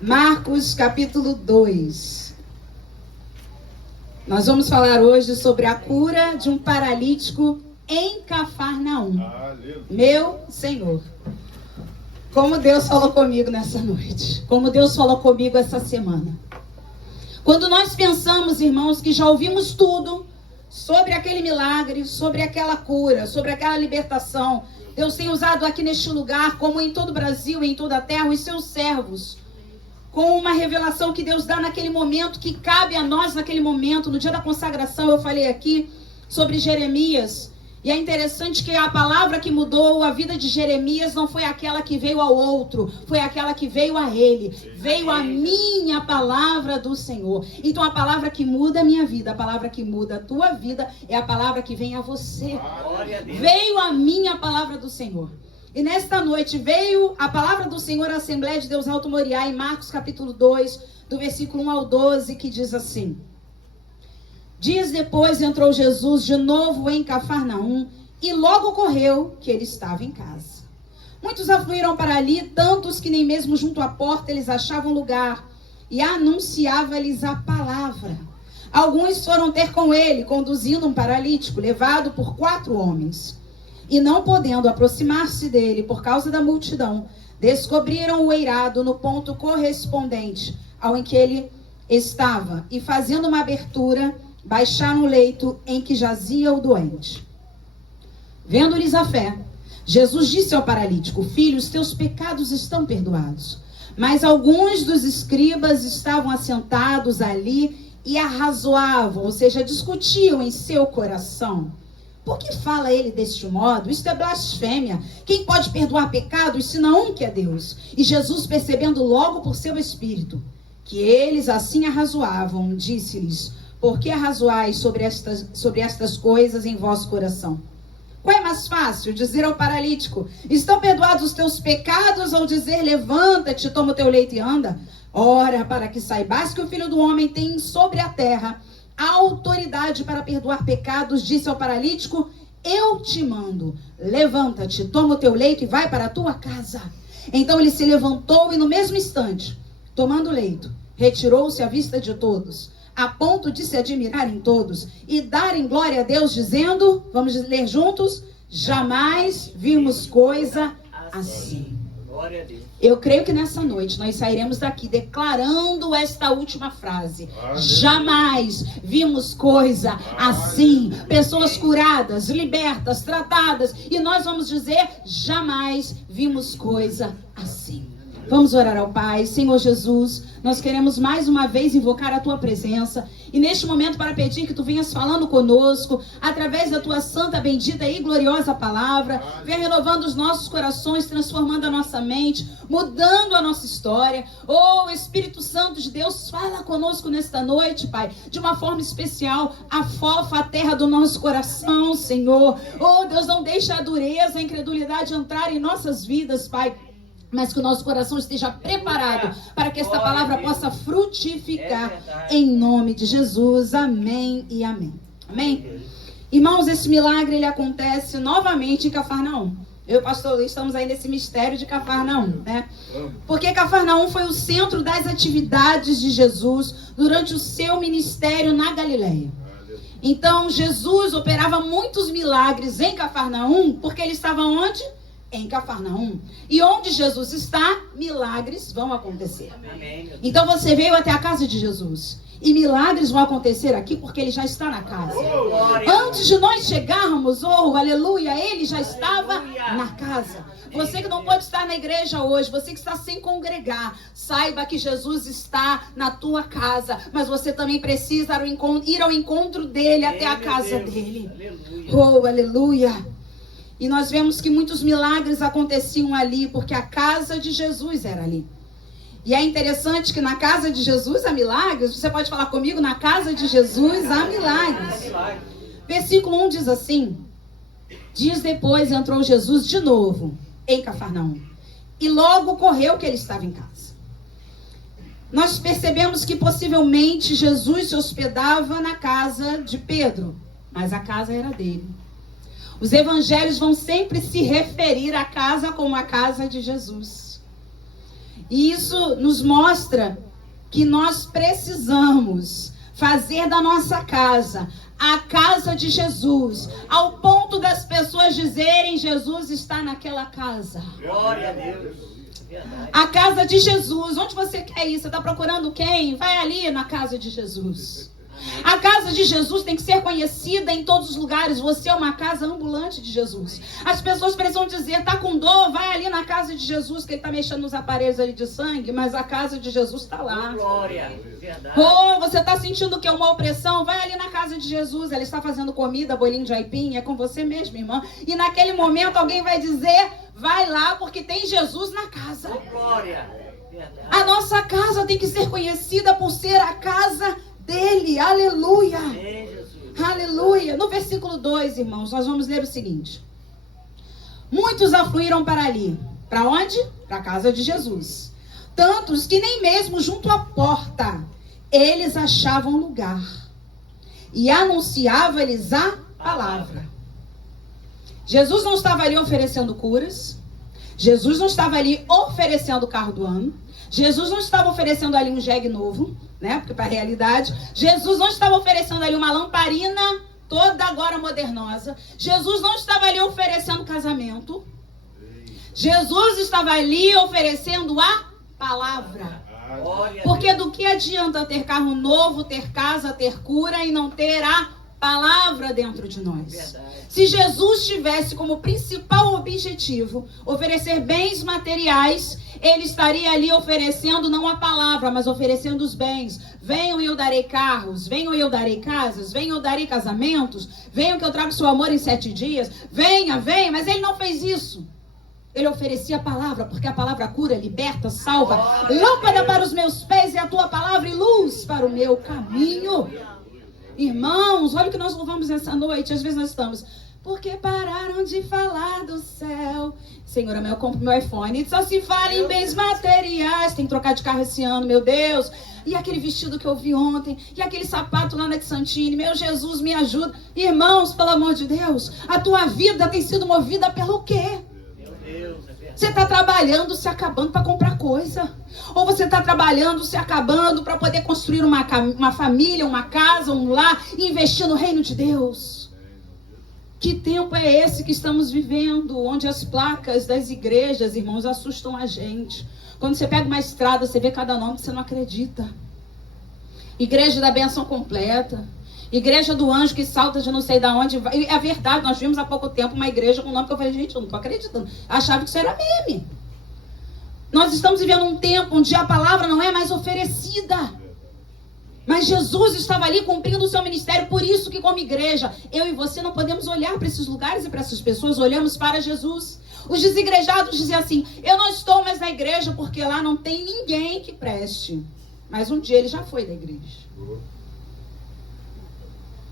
Marcos capítulo 2. Nós vamos falar hoje sobre a cura de um paralítico em Cafarnaum. Meu Senhor, como Deus falou comigo nessa noite, como Deus falou comigo essa semana. Quando nós pensamos, irmãos, que já ouvimos tudo sobre aquele milagre, sobre aquela cura, sobre aquela libertação, Deus tem usado aqui neste lugar, como em todo o Brasil, em toda a terra, os seus servos, com uma revelação que Deus dá naquele momento, que cabe a nós naquele momento. No dia da consagração eu falei aqui sobre Jeremias, e é interessante que a palavra que mudou a vida de Jeremias não foi aquela que veio ao outro, foi aquela que veio a ele. Veio a minha palavra do Senhor. Então a palavra que muda a minha vida, a palavra que muda a tua vida, é a palavra que vem a você. Veio a minha palavra do Senhor. E nesta noite veio a palavra do Senhor à Assembleia de Deus Alto Moriá, em Marcos capítulo 2, do versículo 1 ao 12, que diz assim: Dias depois entrou Jesus de novo em Cafarnaum, e logo ocorreu que ele estava em casa. Muitos afluíram para ali, tantos que nem mesmo junto à porta eles achavam lugar, e anunciava-lhes a palavra. Alguns foram ter com ele, conduzindo um paralítico, levado por 4 homens. E não podendo aproximar-se dele por causa da multidão, descobriram o eirado no ponto correspondente ao em que ele estava, e fazendo uma abertura, baixaram o leito em que jazia o doente. Vendo-lhes a fé, Jesus disse ao paralítico: Filho, os teus pecados estão perdoados. Mas alguns dos escribas estavam assentados ali e arrazoavam, ou seja, discutiam em seu coração: Por que fala ele deste modo? Isto é blasfêmia. Quem pode perdoar pecados, senão um que é Deus? E Jesus, percebendo logo por seu espírito que eles assim arrazoavam, disse-lhes: Por que arrazoais sobre estas coisas em vosso coração? Qual é mais fácil, dizer ao paralítico: Estão perdoados os teus pecados, ou dizer: Levanta-te, toma o teu leito e anda? Ora, para que saibais que o Filho do Homem tem sobre a terra a autoridade para perdoar pecados, disse ao paralítico: Eu te mando, levanta-te, toma o teu leito e vai para a tua casa. Então ele se levantou e no mesmo instante, tomando o leito, retirou-se à vista de todos, a ponto de se admirarem todos e darem glória a Deus, dizendo, vamos ler juntos: Jamais vimos coisa assim. Eu creio que nessa noite nós sairemos daqui declarando esta última frase: Jamais vimos coisa assim. Pessoas curadas, libertas, tratadas, e nós vamos dizer: Jamais vimos coisa assim. Vamos orar ao Pai. Senhor Jesus, nós queremos mais uma vez invocar a Tua presença. E neste momento para pedir que Tu venhas falando conosco, através da Tua santa, bendita e gloriosa palavra. Venha renovando os nossos corações, transformando a nossa mente, mudando a nossa história. Oh, Espírito Santo de Deus, fala conosco nesta noite, Pai, de uma forma especial. Afofa a terra do nosso coração, Senhor. Oh, Deus, não deixa a dureza, a incredulidade entrar em nossas vidas, Pai, mas que o nosso coração esteja preparado para que esta palavra possa frutificar em nome de Jesus. Amém e amém. Amém? Irmãos, esse milagre ele acontece novamente em Cafarnaum. Eu e o pastor Luiz estamos aí nesse mistério de Cafarnaum, né? Porque Cafarnaum foi o centro das atividades de Jesus durante o seu ministério na Galileia. Então, Jesus operava muitos milagres em Cafarnaum, porque ele estava onde? Em Cafarnaum. E onde Jesus está, milagres vão acontecer. Então você veio até a casa de Jesus, e milagres vão acontecer aqui porque ele já está na casa. Antes de nós chegarmos, oh, aleluia, ele já estava na casa. Você que não pode estar na igreja hoje, você que está sem congregar, saiba que Jesus está na tua casa, mas você também precisa ir ao encontro dele, até a casa dele. Oh, aleluia. E nós vemos que muitos milagres aconteciam ali, porque a casa de Jesus era ali. E é interessante que na casa de Jesus há milagres. Você pode falar comigo? Na casa de Jesus há milagres. Versículo 1 diz assim: Dias depois entrou Jesus de novo em Cafarnaum, e logo ocorreu que ele estava em casa. Nós percebemos que possivelmente Jesus se hospedava na casa de Pedro, mas a casa era dele. Os evangelhos vão sempre se referir à casa como a casa de Jesus. E isso nos mostra que nós precisamos fazer da nossa casa a casa de Jesus, ao ponto das pessoas dizerem: Jesus está naquela casa. Glória a Deus. A casa de Jesus. Onde você quer ir? Você está procurando quem? Vai ali na casa de Jesus. A casa de Jesus tem que ser conhecida em todos os lugares. Você é uma casa ambulante de Jesus. As pessoas precisam dizer: tá com dor? Vai ali na casa de Jesus, que ele está mexendo nos aparelhos ali de sangue, mas a casa de Jesus está lá. Glória, verdade. Oh, você está sentindo que é uma opressão? Vai ali na casa de Jesus, ele está fazendo comida, bolinho de aipim, é com você mesmo, irmã. E naquele momento alguém vai dizer: vai lá, porque tem Jesus na casa. Glória, verdade. A nossa casa tem que ser conhecida por ser a casa dele. Aleluia. Amém, Jesus. Aleluia. No versículo 2, irmãos, nós vamos ler o seguinte: muitos afluíram para ali. Para onde? Para a casa de Jesus. Tantos que nem mesmo junto à porta eles achavam lugar. E anunciava-lhes a palavra. Jesus não estava ali oferecendo curas. Jesus não estava ali oferecendo o carro do ano. Jesus não estava oferecendo ali um jegue novo, né? Porque para a realidade, Jesus não estava oferecendo ali uma lamparina toda agora modernosa. Jesus não estava ali oferecendo casamento. Jesus estava ali oferecendo a palavra. Porque do que adianta ter carro novo, ter casa, ter cura e não ter a palavra dentro de nós? Verdade. Se Jesus tivesse como principal objetivo oferecer bens materiais, ele estaria ali oferecendo não a palavra, mas oferecendo os bens. Venham e eu darei carros, venham e eu darei casas, venham e eu darei casamentos, venham que eu trago seu amor em 7 dias, venha, mas ele não fez isso. Ele oferecia a palavra, porque a palavra cura, liberta, salva. Lâmpada para os meus pés é a tua palavra e luz para o meu caminho. Irmãos, olha o que nós louvamos essa noite. Às vezes nós estamos: porque pararam de falar do céu. Senhor, eu compro meu iPhone. Só se fala em bens materiais. Tem que trocar de carro esse ano, meu Deus. E aquele vestido que eu vi ontem. E aquele sapato lá na Santini. Meu Jesus, me ajuda. Irmãos, pelo amor de Deus, a tua vida tem sido movida pelo quê? Você está trabalhando, se acabando para comprar coisa? Ou você está trabalhando, se acabando para poder construir uma família, uma casa, um lar, e investir no reino de Deus? Que tempo é esse que estamos vivendo, onde as placas das igrejas, irmãos, assustam a gente? Quando você pega uma estrada, você vê cada nome que você não acredita. Igreja da bênção completa. Igreja do anjo que salta de não sei de onde. É verdade, nós vimos há pouco tempo uma igreja com nome que eu falei: gente, eu não estou acreditando. Eu achava que isso era meme. Nós estamos vivendo um tempo onde a palavra não é mais oferecida. Mas Jesus estava ali cumprindo o seu ministério. Por isso que, como igreja, eu e você não podemos olhar para esses lugares e para essas pessoas. Olhamos para Jesus. Os desigrejados diziam assim: eu não estou mais na igreja porque lá não tem ninguém que preste. Mas um dia ele já foi da igreja.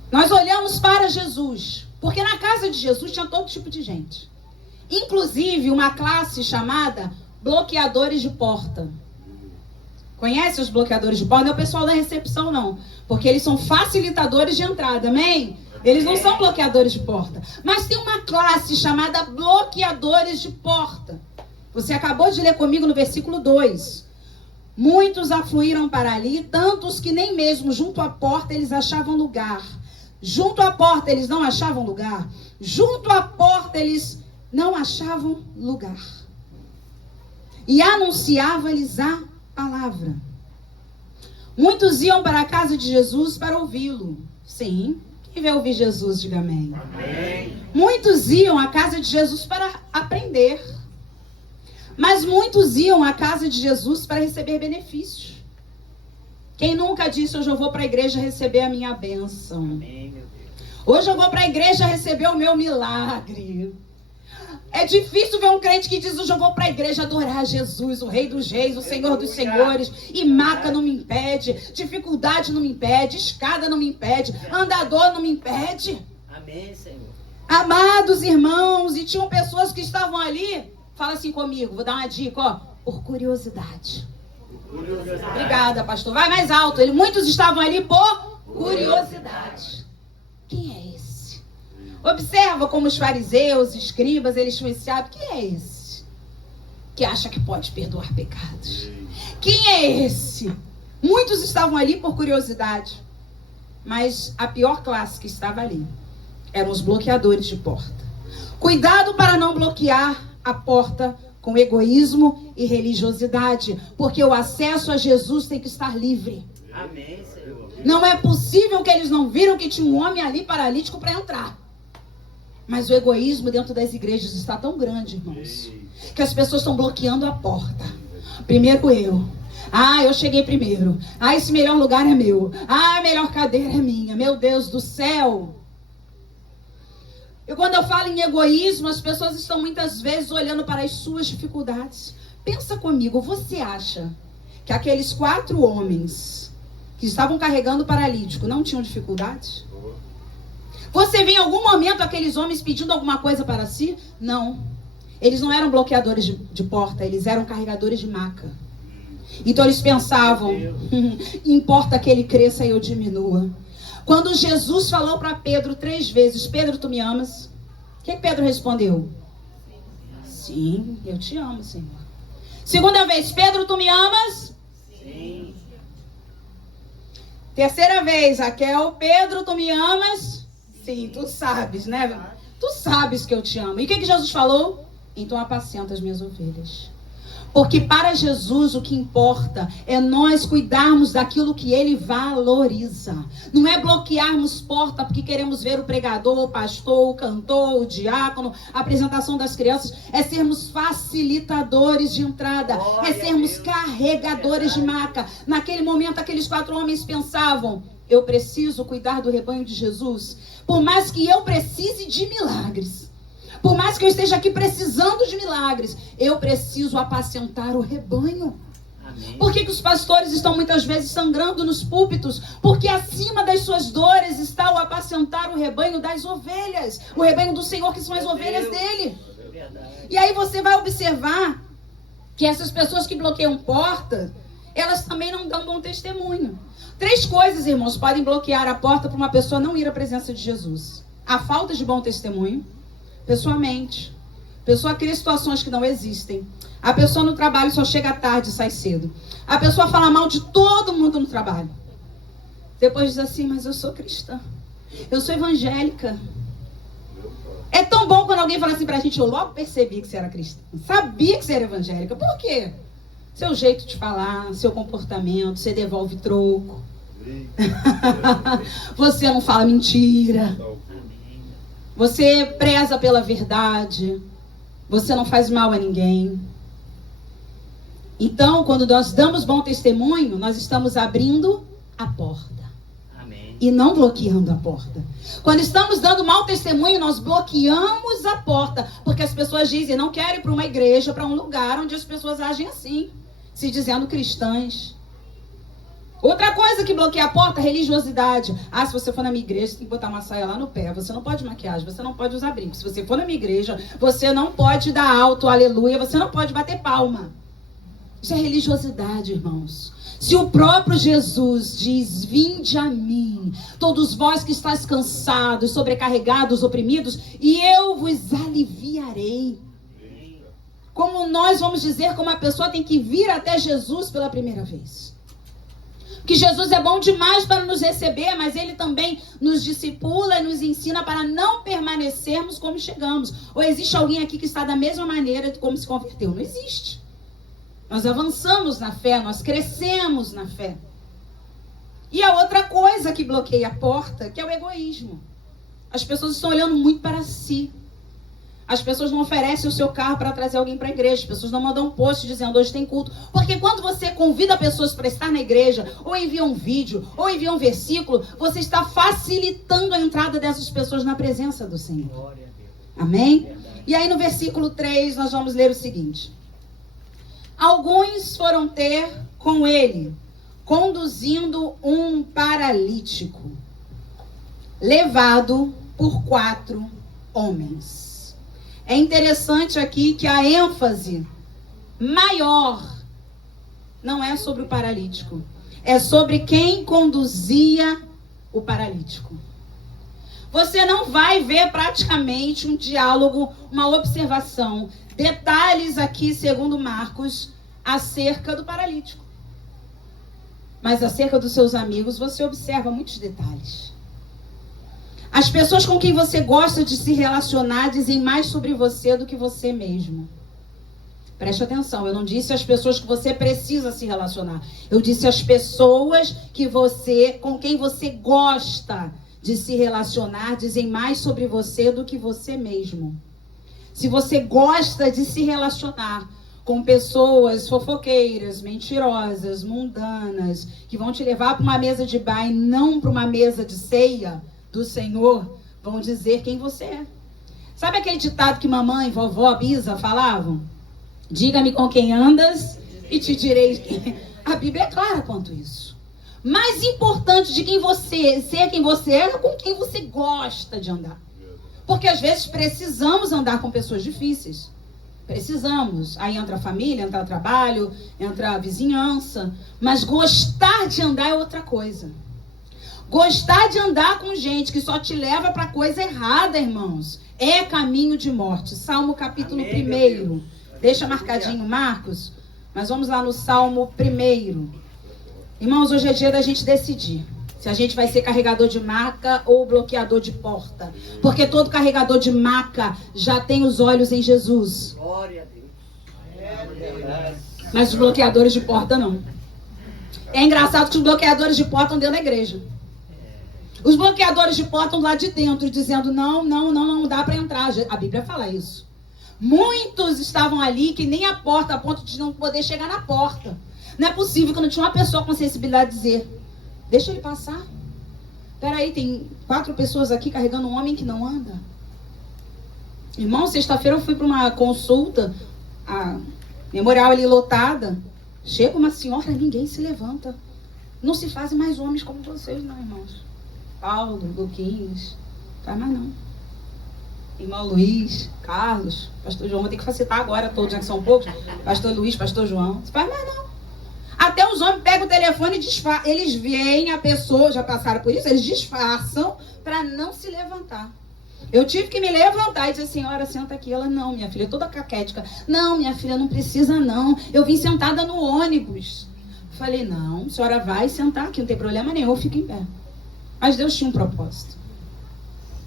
Nós olhamos para Jesus, porque na casa de Jesus tinha todo tipo de gente. Inclusive uma classe chamada bloqueadores de porta. Conhece os bloqueadores de porta? Não é o pessoal da recepção, não. Porque eles são facilitadores de entrada, amém? Eles não são bloqueadores de porta. Mas tem uma classe chamada bloqueadores de porta. Você acabou de ler comigo no versículo 2. Muitos afluíram para ali, tantos que nem mesmo junto à porta eles achavam lugar. Junto à porta eles não achavam lugar. Junto à porta eles não achavam lugar. E anunciava-lhes a palavra. Muitos iam para a casa de Jesus para ouvi-lo. Sim, quem vai ouvir Jesus, diga amém. Amém. Muitos iam à casa de Jesus para aprender. Mas muitos iam à casa de Jesus para receber benefícios. Quem nunca disse: hoje eu vou para a igreja receber a minha bênção? Amém, meu Deus. Hoje eu vou para a igreja receber o meu milagre. É difícil ver um crente que diz: hoje eu vou para a igreja adorar Jesus, o Rei dos Reis, o Senhor dos Senhores. E maca não me impede, dificuldade não me impede, escada não me impede, andador não me impede. Amém, Senhor. Amados irmãos, e tinham pessoas que estavam ali, fala assim comigo, vou dar uma dica, ó, por curiosidade. Obrigada, pastor. Vai mais alto. Muitos estavam ali por curiosidade. Quem é esse? Observa como os fariseus, escribas, eles tinham esse hábito. Quem é esse? que acha que pode perdoar pecados. Quem é esse? Muitos estavam ali por curiosidade, mas a pior classe que estava ali eram os bloqueadores de porta. Cuidado para não bloquear a porta com egoísmo e religiosidade, porque o acesso a Jesus tem que estar livre. Amém, Senhor. Não é possível que eles não viram que tinha um homem ali paralítico para entrar. Mas o egoísmo dentro das igrejas está tão grande, irmãos, que as pessoas estão bloqueando a porta. Primeiro eu. Ah, eu cheguei primeiro. Ah, esse melhor lugar é meu. Ah, a melhor cadeira é minha. Meu Deus do céu. E quando eu falo em egoísmo, as pessoas estão muitas vezes olhando para as suas dificuldades. Pensa comigo, você acha que aqueles 4 homens que estavam carregando o paralítico não tinham dificuldades? Você vê em algum momento aqueles homens pedindo alguma coisa para si? Não. Eles não eram bloqueadores de porta, eles eram carregadores de maca. Então eles pensavam, importa que ele cresça e eu diminua. Quando Jesus falou para Pedro 3 vezes, Pedro, tu me amas? O que Pedro respondeu? Sim, eu te amo, Senhor. Segunda vez, Pedro, tu me amas? Sim. Terceira vez, Raquel, Pedro, tu me amas? Sim, tu sabes, né? Tu sabes que eu te amo. E o que Jesus falou? Então apacenta as minhas ovelhas. Porque para Jesus o que importa é nós cuidarmos daquilo que Ele valoriza. Não é bloquearmos porta porque queremos ver o pregador, o pastor, o cantor, o diácono, a apresentação das crianças. É sermos facilitadores de entrada. É sermos carregadores de maca. Naquele momento aqueles 4 homens pensavam, eu preciso cuidar do rebanho de Jesus. Por mais que eu precise de milagres. Por mais que eu esteja aqui precisando de milagres, eu preciso apacentar o rebanho. Amém. Por que os pastores estão muitas vezes sangrando nos púlpitos? Porque acima das suas dores está o apacentar o rebanho das ovelhas. O rebanho do Senhor, que são as ovelhas dele. E aí você vai observar que essas pessoas que bloqueiam portas, elas também não dão bom testemunho. 3 coisas, irmãos, podem bloquear a porta para uma pessoa não ir à presença de Jesus. A falta de bom testemunho. Pessoa mente. Pessoa cria situações que não existem. A pessoa no trabalho só chega tarde e sai cedo. A pessoa fala mal de todo mundo no trabalho. Depois diz assim, mas eu sou cristã. Eu sou evangélica. É tão bom quando alguém fala assim pra gente, eu logo percebi que você era cristã. Sabia que você era evangélica. Por quê? Seu jeito de falar, seu comportamento, você devolve troco. Você não fala mentira. Você preza pela verdade. Você não faz mal a ninguém. Então, quando nós damos bom testemunho, nós estamos abrindo a porta. Amém. E não bloqueando a porta. Quando estamos dando mau testemunho, nós bloqueamos a porta. Porque as pessoas dizem, não quero ir para uma igreja, para um lugar onde as pessoas agem assim, se dizendo cristãs. Outra coisa que bloqueia a porta é religiosidade. Ah, se você for na minha igreja, você tem que botar uma saia lá no pé. Você não pode maquiagem, você não pode usar brinco. Se você for na minha igreja, você não pode dar alto, aleluia, você não pode bater palma. Isso é religiosidade, irmãos. Se o próprio Jesus diz, vinde a mim, todos vós que estáis cansados, sobrecarregados, oprimidos, e eu vos aliviarei. Como nós vamos dizer como a pessoa tem que vir até Jesus pela primeira vez? Que Jesus é bom demais para nos receber, mas Ele também nos discipula e nos ensina para não permanecermos como chegamos. Ou existe alguém aqui que está da mesma maneira de como se converteu? Não existe. Nós avançamos na fé, nós crescemos na fé. E a outra coisa que bloqueia a porta, que é o egoísmo. As pessoas estão olhando muito para si. As pessoas não oferecem o seu carro para trazer alguém para a igreja. As pessoas não mandam um post dizendo hoje tem culto. Porque quando você convida pessoas para estar na igreja, ou envia um vídeo, ou envia um versículo, você está facilitando a entrada dessas pessoas na presença do Senhor. Amém? E aí no versículo 3 nós vamos ler o seguinte. Alguns foram ter com ele, conduzindo um paralítico, levado por 4 homens. É interessante aqui que a ênfase maior não é sobre o paralítico. É sobre quem conduzia o paralítico. você não vai ver praticamente um diálogo, uma observação, detalhes aqui, segundo Marcos, acerca do paralítico. Mas acerca dos seus amigos, você observa muitos detalhes. As pessoas com quem você gosta de se relacionar dizem mais sobre você do que você mesmo. Preste atenção, eu não disse as pessoas que você precisa se relacionar. Eu disse as pessoas com quem você gosta de se relacionar dizem mais sobre você do que você mesmo. Se você gosta de se relacionar com pessoas fofoqueiras, mentirosas, mundanas, que vão te levar para uma mesa de bar e não para uma mesa de ceia do Senhor, vão dizer quem você é. Sabe aquele ditado que mamãe, vovó, bisa falavam? Diga-me com quem andas e te direi quem. A Bíblia é clara quanto isso. Mais importante de quem você ser quem você é com quem você gosta de andar. Porque às vezes precisamos andar com pessoas difíceis. Precisamos. Aí entra a família, entra o trabalho, entra a vizinhança. Mas gostar de andar é outra coisa. Gostar de andar com gente que só te leva para coisa errada, irmãos, é caminho de morte. Salmo capítulo 1. Deixa marcadinho, Marcos. Mas vamos lá no Salmo 1. Irmãos, hoje é dia da gente decidir se a gente vai ser carregador de maca ou bloqueador de porta. Porque todo carregador de maca já tem os olhos em Jesus. Glória a Deus. Mas os bloqueadores de porta não. É engraçado que os bloqueadores de porta estão dentro da igreja. Os bloqueadores de porta estão lá de dentro, dizendo não dá para entrar. A Bíblia fala isso. Muitos estavam ali que nem a porta, a ponto de não poder chegar na porta. Não é possível que não tinha uma pessoa com sensibilidade de dizer: deixa ele passar. Peraí, tem 4 pessoas aqui carregando um homem que não anda. Irmão, sexta-feira eu fui para uma consulta, a memorial ali lotada. Chega uma senhora, ninguém se levanta. Não se fazem mais homens como vocês, não, irmãos. Paulo, Luquinhas, faz mais não. Irmão Luiz, Carlos, pastor João, vou ter que facilitar agora todos, já que são poucos. Pastor Luiz, pastor João, não faz mais não. Até os homens pegam o telefone e disfarçam. Eles veem a pessoa, já passaram por isso, eles disfarçam para não se levantar. Eu tive que me levantar e dizer: senhora, senta aqui. Ela: não, minha filha, toda caquética. Não, minha filha, não precisa não. Eu vim sentada no ônibus. Falei: não, a senhora vai sentar aqui, não tem problema nenhum, eu fico em pé. Mas Deus tinha um propósito.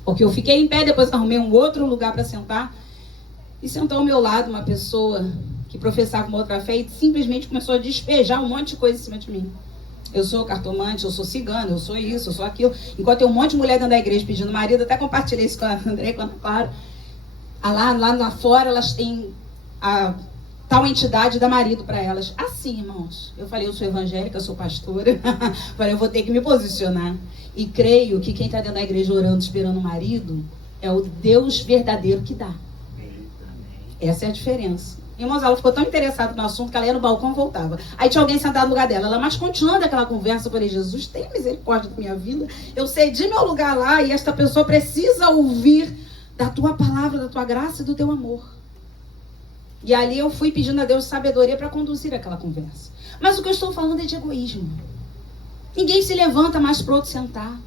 Porque eu fiquei em pé, depois arrumei um outro lugar para sentar. E sentou ao meu lado uma pessoa que professava uma outra fé e simplesmente começou a despejar um monte de coisa em cima de mim. Eu sou cartomante, eu sou cigana, eu sou isso, eu sou aquilo. Enquanto tem um monte de mulher dentro da igreja pedindo marido, até compartilhei isso com a André, com a Ana Clara. Lá fora elas têm a tal entidade dá marido para elas. Assim, irmãos. Eu falei: eu sou evangélica, eu sou pastora. Falei: eu vou ter que me posicionar. E creio que quem está dentro da igreja orando, esperando um marido, é o Deus verdadeiro que dá. Essa é a diferença. Irmãos, ela ficou tão interessada no assunto que ela ia no balcão e voltava. Aí tinha alguém sentado no lugar dela. Ela: mas continuando aquela conversa, eu falei: Jesus, tenha misericórdia da minha vida. Eu cedi meu lugar lá e esta pessoa precisa ouvir da tua palavra, da tua graça e do teu amor. E ali eu fui pedindo a Deus sabedoria para conduzir aquela conversa. Mas o que eu estou falando é de egoísmo. Ninguém se levanta mais para o outro sentar.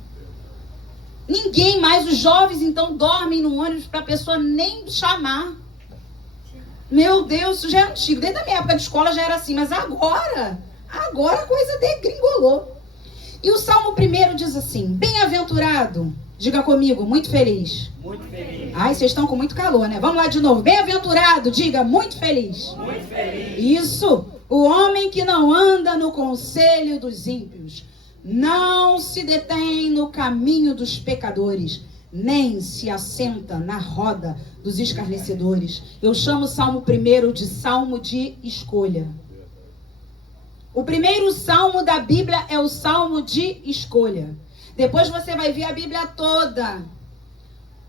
Ninguém mais. Os jovens então dormem no ônibus para a pessoa nem chamar. Meu Deus, isso já é antigo. Desde a minha época de escola já era assim. Mas agora a coisa degringolou. E o Salmo 1 diz assim: bem-aventurado, diga comigo, muito feliz. Muito feliz. Ai, vocês estão com muito calor, né? Vamos lá de novo. Bem-aventurado, diga muito feliz. Muito feliz. Isso. O homem que não anda no conselho dos ímpios, não se detém no caminho dos pecadores, nem se assenta na roda dos escarnecedores. Eu chamo o Salmo 1 de Salmo de escolha. O primeiro salmo da Bíblia é o Salmo de escolha. Depois você vai ver a Bíblia toda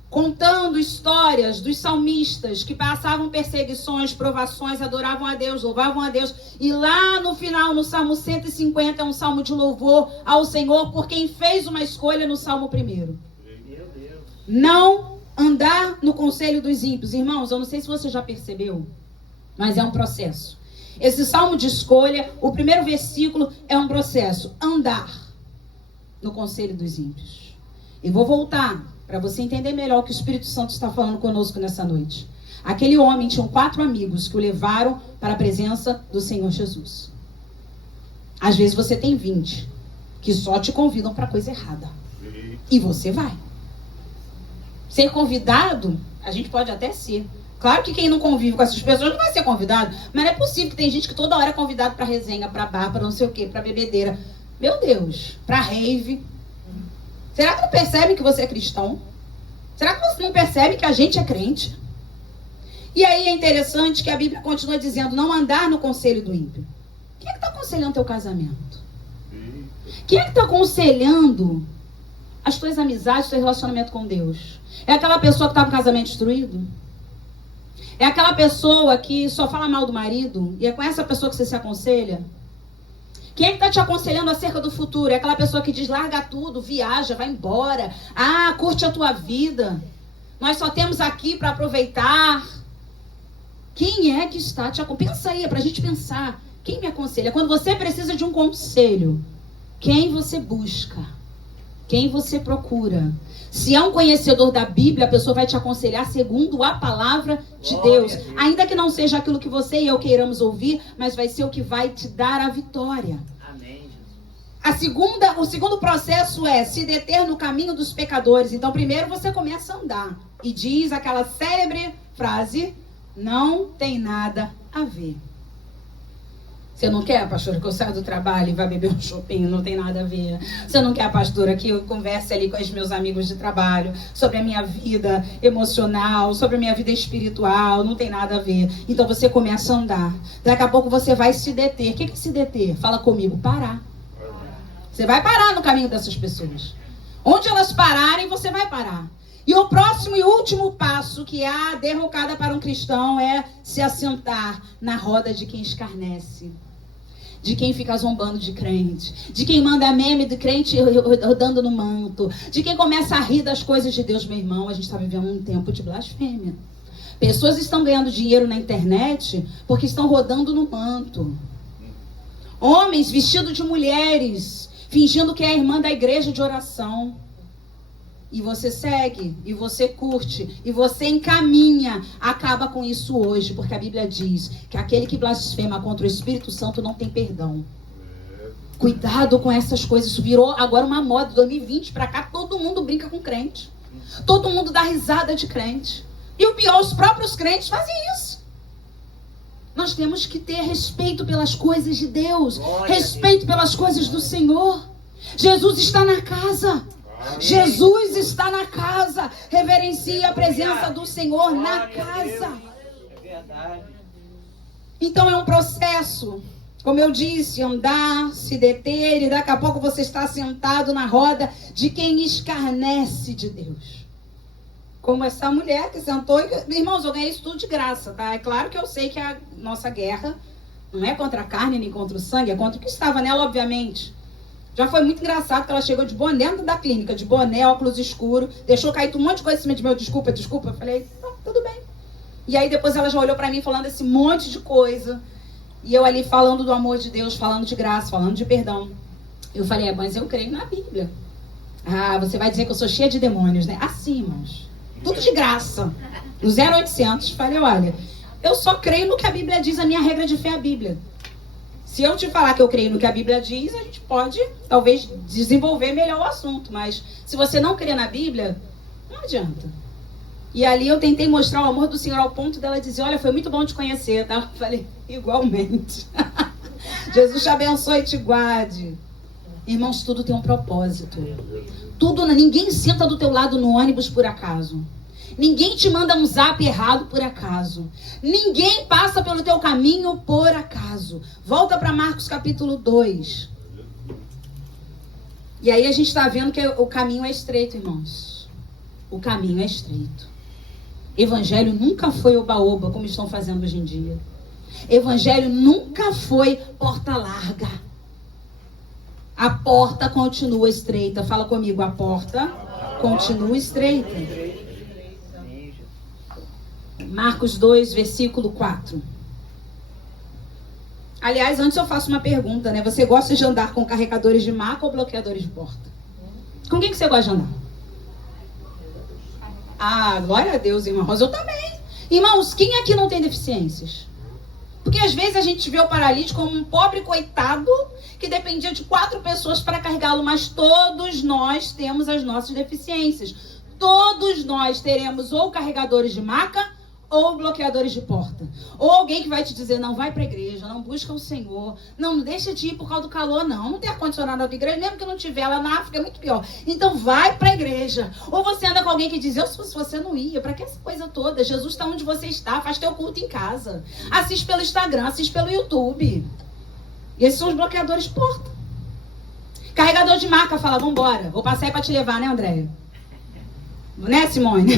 contando histórias dos salmistas que passavam perseguições, provações, adoravam a Deus, louvavam a Deus. E lá no final, no Salmo 150, é um salmo de louvor ao Senhor por quem fez uma escolha no Salmo 1. Não andar no conselho dos ímpios. Irmãos, eu não sei se você já percebeu, mas é um processo. Esse salmo de escolha, o primeiro versículo é um processo. Andar no conselho dos ímpios. E vou voltar para você entender melhor o que o Espírito Santo está falando conosco nessa noite. Aquele homem tinha 4 amigos que o levaram para a presença do Senhor Jesus. Às vezes você tem 20 que só te convidam para coisa errada. E você vai. Ser convidado, a gente pode até ser. Claro que quem não convive com essas pessoas não vai ser convidado. Mas não é possível que tem gente que toda hora é convidado para resenha, para bar, para não sei o quê, para bebedeira. Meu Deus, para rave. Será que não percebe que você é cristão? Será que você não percebe que a gente é crente? E aí é interessante que a Bíblia continua dizendo, não andar no conselho do ímpio. Quem é que está aconselhando teu casamento? Quem é que está aconselhando as tuas amizades, teu relacionamento com Deus? É aquela pessoa que está com o casamento destruído? É aquela pessoa que só fala mal do marido? E é com essa pessoa que você se aconselha? Quem é que está te aconselhando acerca do futuro? É aquela pessoa que diz, larga tudo, viaja, vai embora. Ah, curte a tua vida. Nós só temos aqui para aproveitar. Quem é que está te aconselhando? Pensa aí, é para a gente pensar. Quem me aconselha? Quando você precisa de um conselho, quem você busca? Quem você procura? Se é um conhecedor da Bíblia, a pessoa vai te aconselhar segundo a palavra de Deus. Ainda que não seja aquilo que você e eu queiramos ouvir, mas vai ser o que vai te dar a vitória. Amém, Jesus. O segundo processo é se deter no caminho dos pecadores. Então, primeiro você começa a andar. E diz aquela célebre frase, não tem nada a ver. Você não quer, pastora, que eu saia do trabalho e vá beber um chopinho? Não tem nada a ver. Você não quer, pastora, que eu converse ali com os meus amigos de trabalho sobre a minha vida emocional, sobre a minha vida espiritual? Não tem nada a ver. Então você começa a andar. Daqui a pouco você vai se deter. O que é se deter? Fala comigo, parar. Você vai parar no caminho dessas pessoas. Onde elas pararem, você vai parar. E o próximo e último passo que é a derrocada para um cristão é se assentar na roda de quem escarnece. De quem fica zombando de crente. De quem manda meme de crente rodando no manto. De quem começa a rir das coisas de Deus, meu irmão. A gente está vivendo um tempo de blasfêmia. Pessoas estão ganhando dinheiro na internet porque estão rodando no manto. Homens vestidos de mulheres, fingindo que é a irmã da igreja de oração. E você segue, e você curte, e você encaminha. Acaba com isso hoje, porque a Bíblia diz que aquele que blasfema contra o Espírito Santo não tem perdão. Cuidado com essas coisas. Isso virou agora uma moda. 2020 pra cá, todo mundo brinca com crente. Todo mundo dá risada de crente. E o pior, os próprios crentes fazem isso. Nós temos que ter respeito pelas coisas de Deus. Respeito pelas coisas do Senhor. Jesus está na casa. Jesus está na casa. Reverencie a presença do Senhor na casa. É verdade. Então é um processo, como eu disse, andar, se deter, e daqui a pouco você está sentado na roda de quem escarnece de Deus. Como essa mulher que sentou e... Irmãos, eu ganhei isso tudo de graça, tá? É claro que eu sei que a nossa guerra não é contra a carne nem contra o sangue, é contra o que estava nela, obviamente. Já foi muito engraçado que ela chegou de boné dentro da clínica, de boné, óculos escuro, deixou cair um monte de coisa em cima de meu, desculpa. Eu falei, tudo bem. E aí depois ela já olhou pra mim falando esse monte de coisa. E eu ali falando do amor de Deus, falando de graça, falando de perdão. Eu falei, mas eu creio na Bíblia. Ah, você vai dizer que eu sou cheia de demônios, né? Assim, irmãos. Tudo de graça. No 0800, falei, olha, eu só creio no que a Bíblia diz, a minha regra de fé é a Bíblia. Se eu te falar que eu creio no que a Bíblia diz, a gente pode, talvez, desenvolver melhor o assunto. Mas se você não crê na Bíblia, não adianta. E ali eu tentei mostrar o amor do Senhor ao ponto dela dizer, olha, foi muito bom te conhecer, tá? Eu falei, igualmente. Jesus te abençoe e te guarde. Irmãos, tudo tem um propósito. Tudo, ninguém senta do teu lado no ônibus por acaso. Ninguém te manda um zap errado por acaso. Ninguém passa pelo teu caminho por acaso. Volta para Marcos capítulo 2. E aí a gente está vendo que o caminho é estreito, irmãos. O caminho é estreito. Evangelho nunca foi oba-oba, como estão fazendo hoje em dia. Evangelho nunca foi porta larga. A porta continua estreita. Fala comigo, a porta continua estreita. Marcos 2, versículo 4. Aliás, antes eu faço uma pergunta, né? Você gosta de andar com carregadores de maca ou bloqueadores de porta? Com quem que você gosta de andar? Ah, glória a Deus, irmãos. Eu também. Irmãos, quem aqui não tem deficiências? Porque às vezes a gente vê o paralítico como um pobre coitado que dependia de 4 pessoas para carregá-lo, mas todos nós temos as nossas deficiências. Todos nós teremos ou carregadores de maca ou bloqueadores de porta. Ou alguém que vai te dizer, não vai para a igreja, não busca o Senhor, não deixa de ir por causa do calor, não tem ar-condicionado na igreja, mesmo que não tiver, lá na África é muito pior. Então vai para a igreja. Ou você anda com alguém que diz, eu se fosse você não ia, para que essa coisa toda? Jesus está onde você está, faz teu culto em casa. Assiste pelo Instagram, assiste pelo YouTube. E esses são os bloqueadores de porta. Carregador de maca fala, vambora, vou passar aí para te levar, né, Andréia? Né, Simone?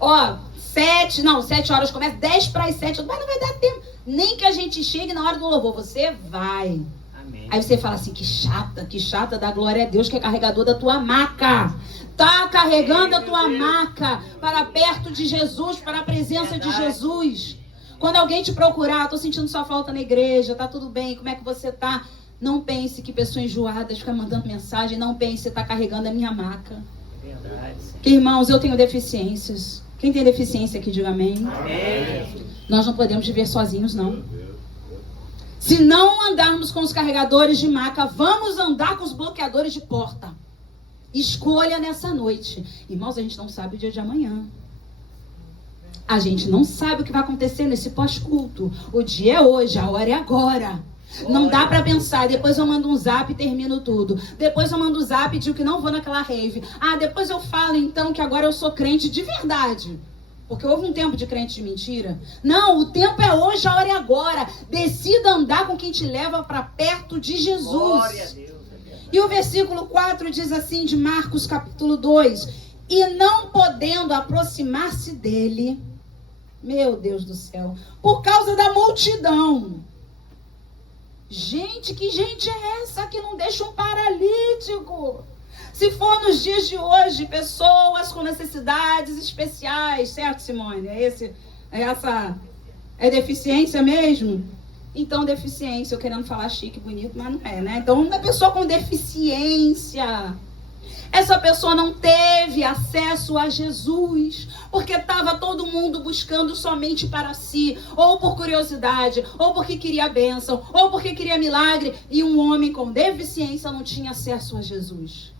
Ó, 7 horas começa, 10 para as 7, mas não vai dar tempo. Nem que a gente chegue na hora do louvor, você vai. Amém. Aí você fala assim, que chata, dá glória a Deus que é carregador da tua maca. Tá carregando a tua maca para perto de Jesus, para a presença de Jesus. Quando alguém te procurar, tô sentindo sua falta na igreja, tá tudo bem, como é que você tá? Não pense que pessoas enjoadas ficam mandando mensagem, não pense que tá carregando a minha maca. Verdade. Que, irmãos, eu tenho deficiências. Quem tem deficiência aqui, diga amém. Amém. Nós não podemos viver sozinhos, não. Se não andarmos com os carregadores de maca, vamos andar com os bloqueadores de porta. Escolha nessa noite. Irmãos, a gente não sabe o dia de amanhã. A gente não sabe o que vai acontecer nesse pós-culto. O dia é hoje, a hora é agora. Não dá pra pensar, depois eu mando um zap e termino tudo. Depois eu mando um zap e digo que não vou naquela rave. Ah, depois eu falo então que agora eu sou crente de verdade. Porque houve um tempo de crente de mentira. Não, o tempo é hoje, a hora é agora. Decida andar com quem te leva para perto de Jesus. Glória a Deus. E o versículo 4 diz assim, de Marcos capítulo 2. E não podendo aproximar-se dele, meu Deus do céu, por causa da multidão. Gente, que gente é essa que não deixa um paralítico? Se for nos dias de hoje, pessoas com necessidades especiais, certo, Simone? Essa é deficiência mesmo? Então, deficiência, eu querendo falar chique, bonito, mas não é, né? Então, uma pessoa com deficiência, essa pessoa não teve acesso a Jesus, porque estava todo mundo buscando somente para si, ou por curiosidade, ou porque queria bênção, ou porque queria milagre, e um homem com deficiência não tinha acesso a Jesus.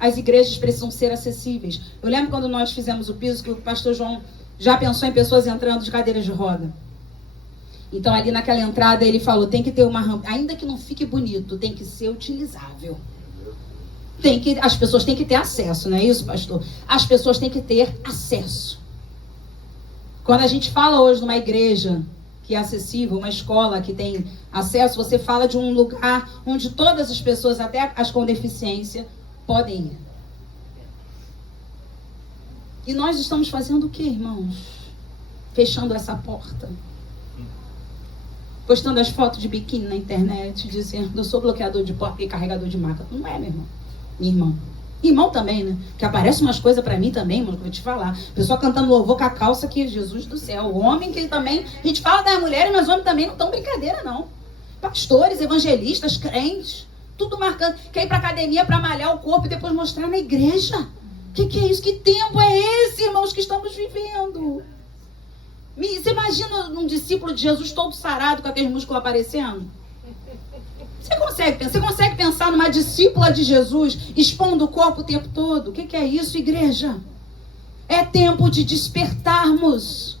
As igrejas precisam ser acessíveis. Eu lembro quando nós fizemos o piso, que o pastor João já pensou em pessoas entrando de cadeiras de roda. Então, ali naquela entrada, ele falou, tem que ter uma rampa, ainda que não fique bonito, tem que ser utilizável. As pessoas têm que ter acesso, não é isso, pastor? As pessoas têm que ter acesso. Quando a gente fala hoje numa igreja que é acessível, uma escola que tem acesso, você fala de um lugar onde todas as pessoas, até as com deficiência, podem ir. E nós estamos fazendo o quê, irmãos? Fechando essa porta. Postando as fotos de biquíni na internet, dizendo, eu sou bloqueador de porta e carregador de maca. Não é, meu irmão. Minha irmã. Irmão também, né? Que aparece umas coisas pra mim também, mano, que eu vou te falar. Pessoa cantando louvor com a calça que Jesus do céu. O homem que ele também... A gente fala das mulheres, mas homens também não estão brincadeira, não. Pastores, evangelistas, crentes, tudo marcando. Quer ir pra academia pra malhar o corpo e depois mostrar na igreja. Que é isso? Que tempo é esse, irmãos, que estamos vivendo? Você imagina um discípulo de Jesus todo sarado com aqueles músculos aparecendo? Você consegue pensar numa discípula de Jesus expondo o corpo o tempo todo? O que é isso, igreja? É tempo de despertarmos.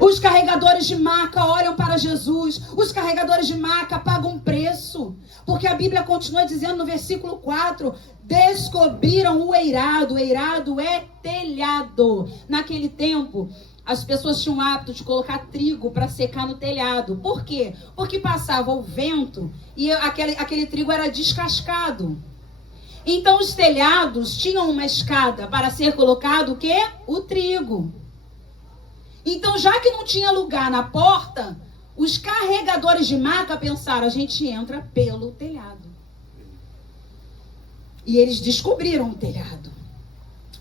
Os carregadores de maca olham para Jesus. Os carregadores de maca pagam um preço. Porque a Bíblia continua dizendo no versículo 4, descobriram o eirado. O eirado é telhado. Naquele tempo, as pessoas tinham o hábito de colocar trigo para secar no telhado. Por quê? Porque passava o vento e aquele trigo era descascado. Então os telhados tinham uma escada para ser colocado o quê? O trigo. Então, já que não tinha lugar na porta, os carregadores de maca pensaram, a gente entra pelo telhado. E eles descobriram o telhado.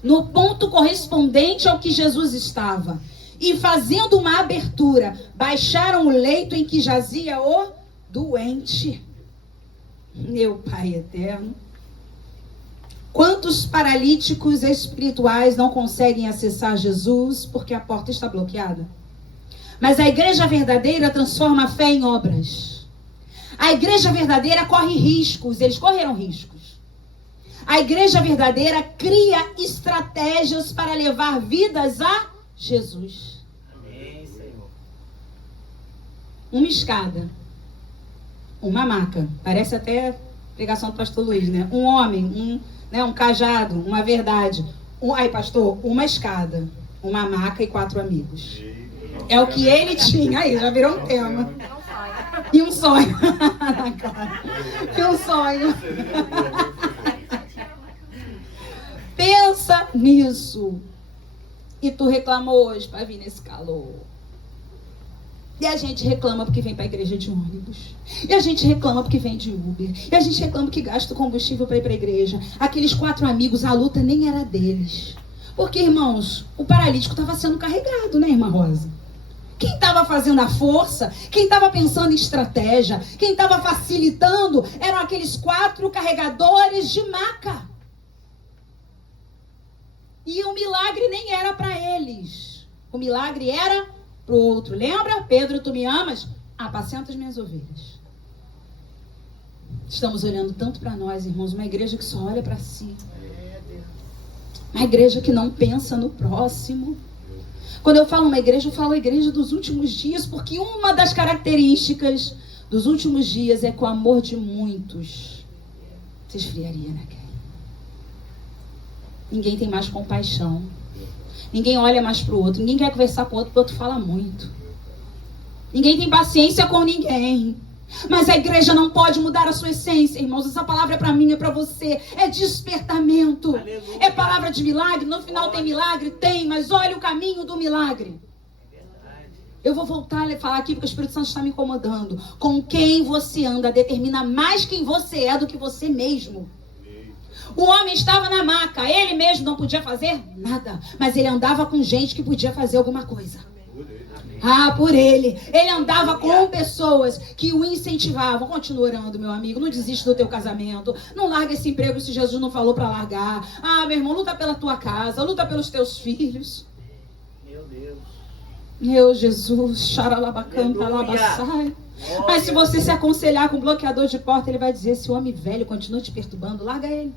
No ponto correspondente ao que Jesus estava. E fazendo uma abertura, baixaram o leito em que jazia o doente. Meu Pai eterno. Quantos paralíticos espirituais não conseguem acessar Jesus porque a porta está bloqueada? Mas a igreja verdadeira transforma a fé em obras. A igreja verdadeira corre riscos, eles correram riscos. A igreja verdadeira cria estratégias para levar vidas a Jesus. Amém, Senhor. Uma escada, uma maca, parece até pregação do pastor Luiz, né? Um homem, um cajado, uma verdade. Aí, pastor, uma escada, uma maca e 4 amigos. É o que ele tinha. Aí, já virou um tema. E um sonho. E um sonho. Pensa nisso. E tu reclamou hoje para vir nesse calor. E a gente reclama porque vem para a igreja de ônibus. E a gente reclama porque vem de Uber. E a gente reclama que gasta combustível para ir para a igreja. Aqueles 4 amigos, a luta nem era deles. Porque, irmãos, o paralítico estava sendo carregado, né, irmã Rosa? Quem estava fazendo a força, quem estava pensando em estratégia, quem estava facilitando, eram aqueles 4 carregadores de maca. E o milagre nem era para eles. O milagre era para o outro. Lembra? Pedro, tu me amas? Apacenta as minhas ovelhas. Estamos olhando tanto para nós, irmãos, uma igreja que só olha para si. Uma igreja que não pensa no próximo. Quando eu falo uma igreja, eu falo a igreja dos últimos dias, porque uma das características dos últimos dias é que o amor de muitos se esfriaria, né, Kelly? Ninguém tem mais compaixão. Ninguém olha mais para o outro. Ninguém quer conversar com o outro, porque o outro fala muito. Ninguém tem paciência com ninguém. Mas a igreja não pode mudar a sua essência, irmãos. Essa palavra é para mim, é para você. É despertamento. Aleluia. É palavra de milagre. No final tem milagre? Tem, mas olha o caminho do milagre. Eu vou voltar a falar aqui porque o Espírito Santo está me incomodando. Com quem você anda determina mais quem você é do que você mesmo. O homem estava na maca. Ele mesmo não podia fazer nada. Mas ele andava com gente que podia fazer alguma coisa. Ah, por ele. Ele andava com pessoas que o incentivavam. Continua orando, meu amigo. Não desiste do teu casamento. Não larga esse emprego se Jesus não falou para largar. Ah, meu irmão, luta pela tua casa. Luta pelos teus filhos. Meu Deus. Meu Jesus. Xaralabacanta, labaçai. Mas se você se aconselhar com um bloqueador de porta, ele vai dizer: esse homem velho continua te perturbando, larga ele.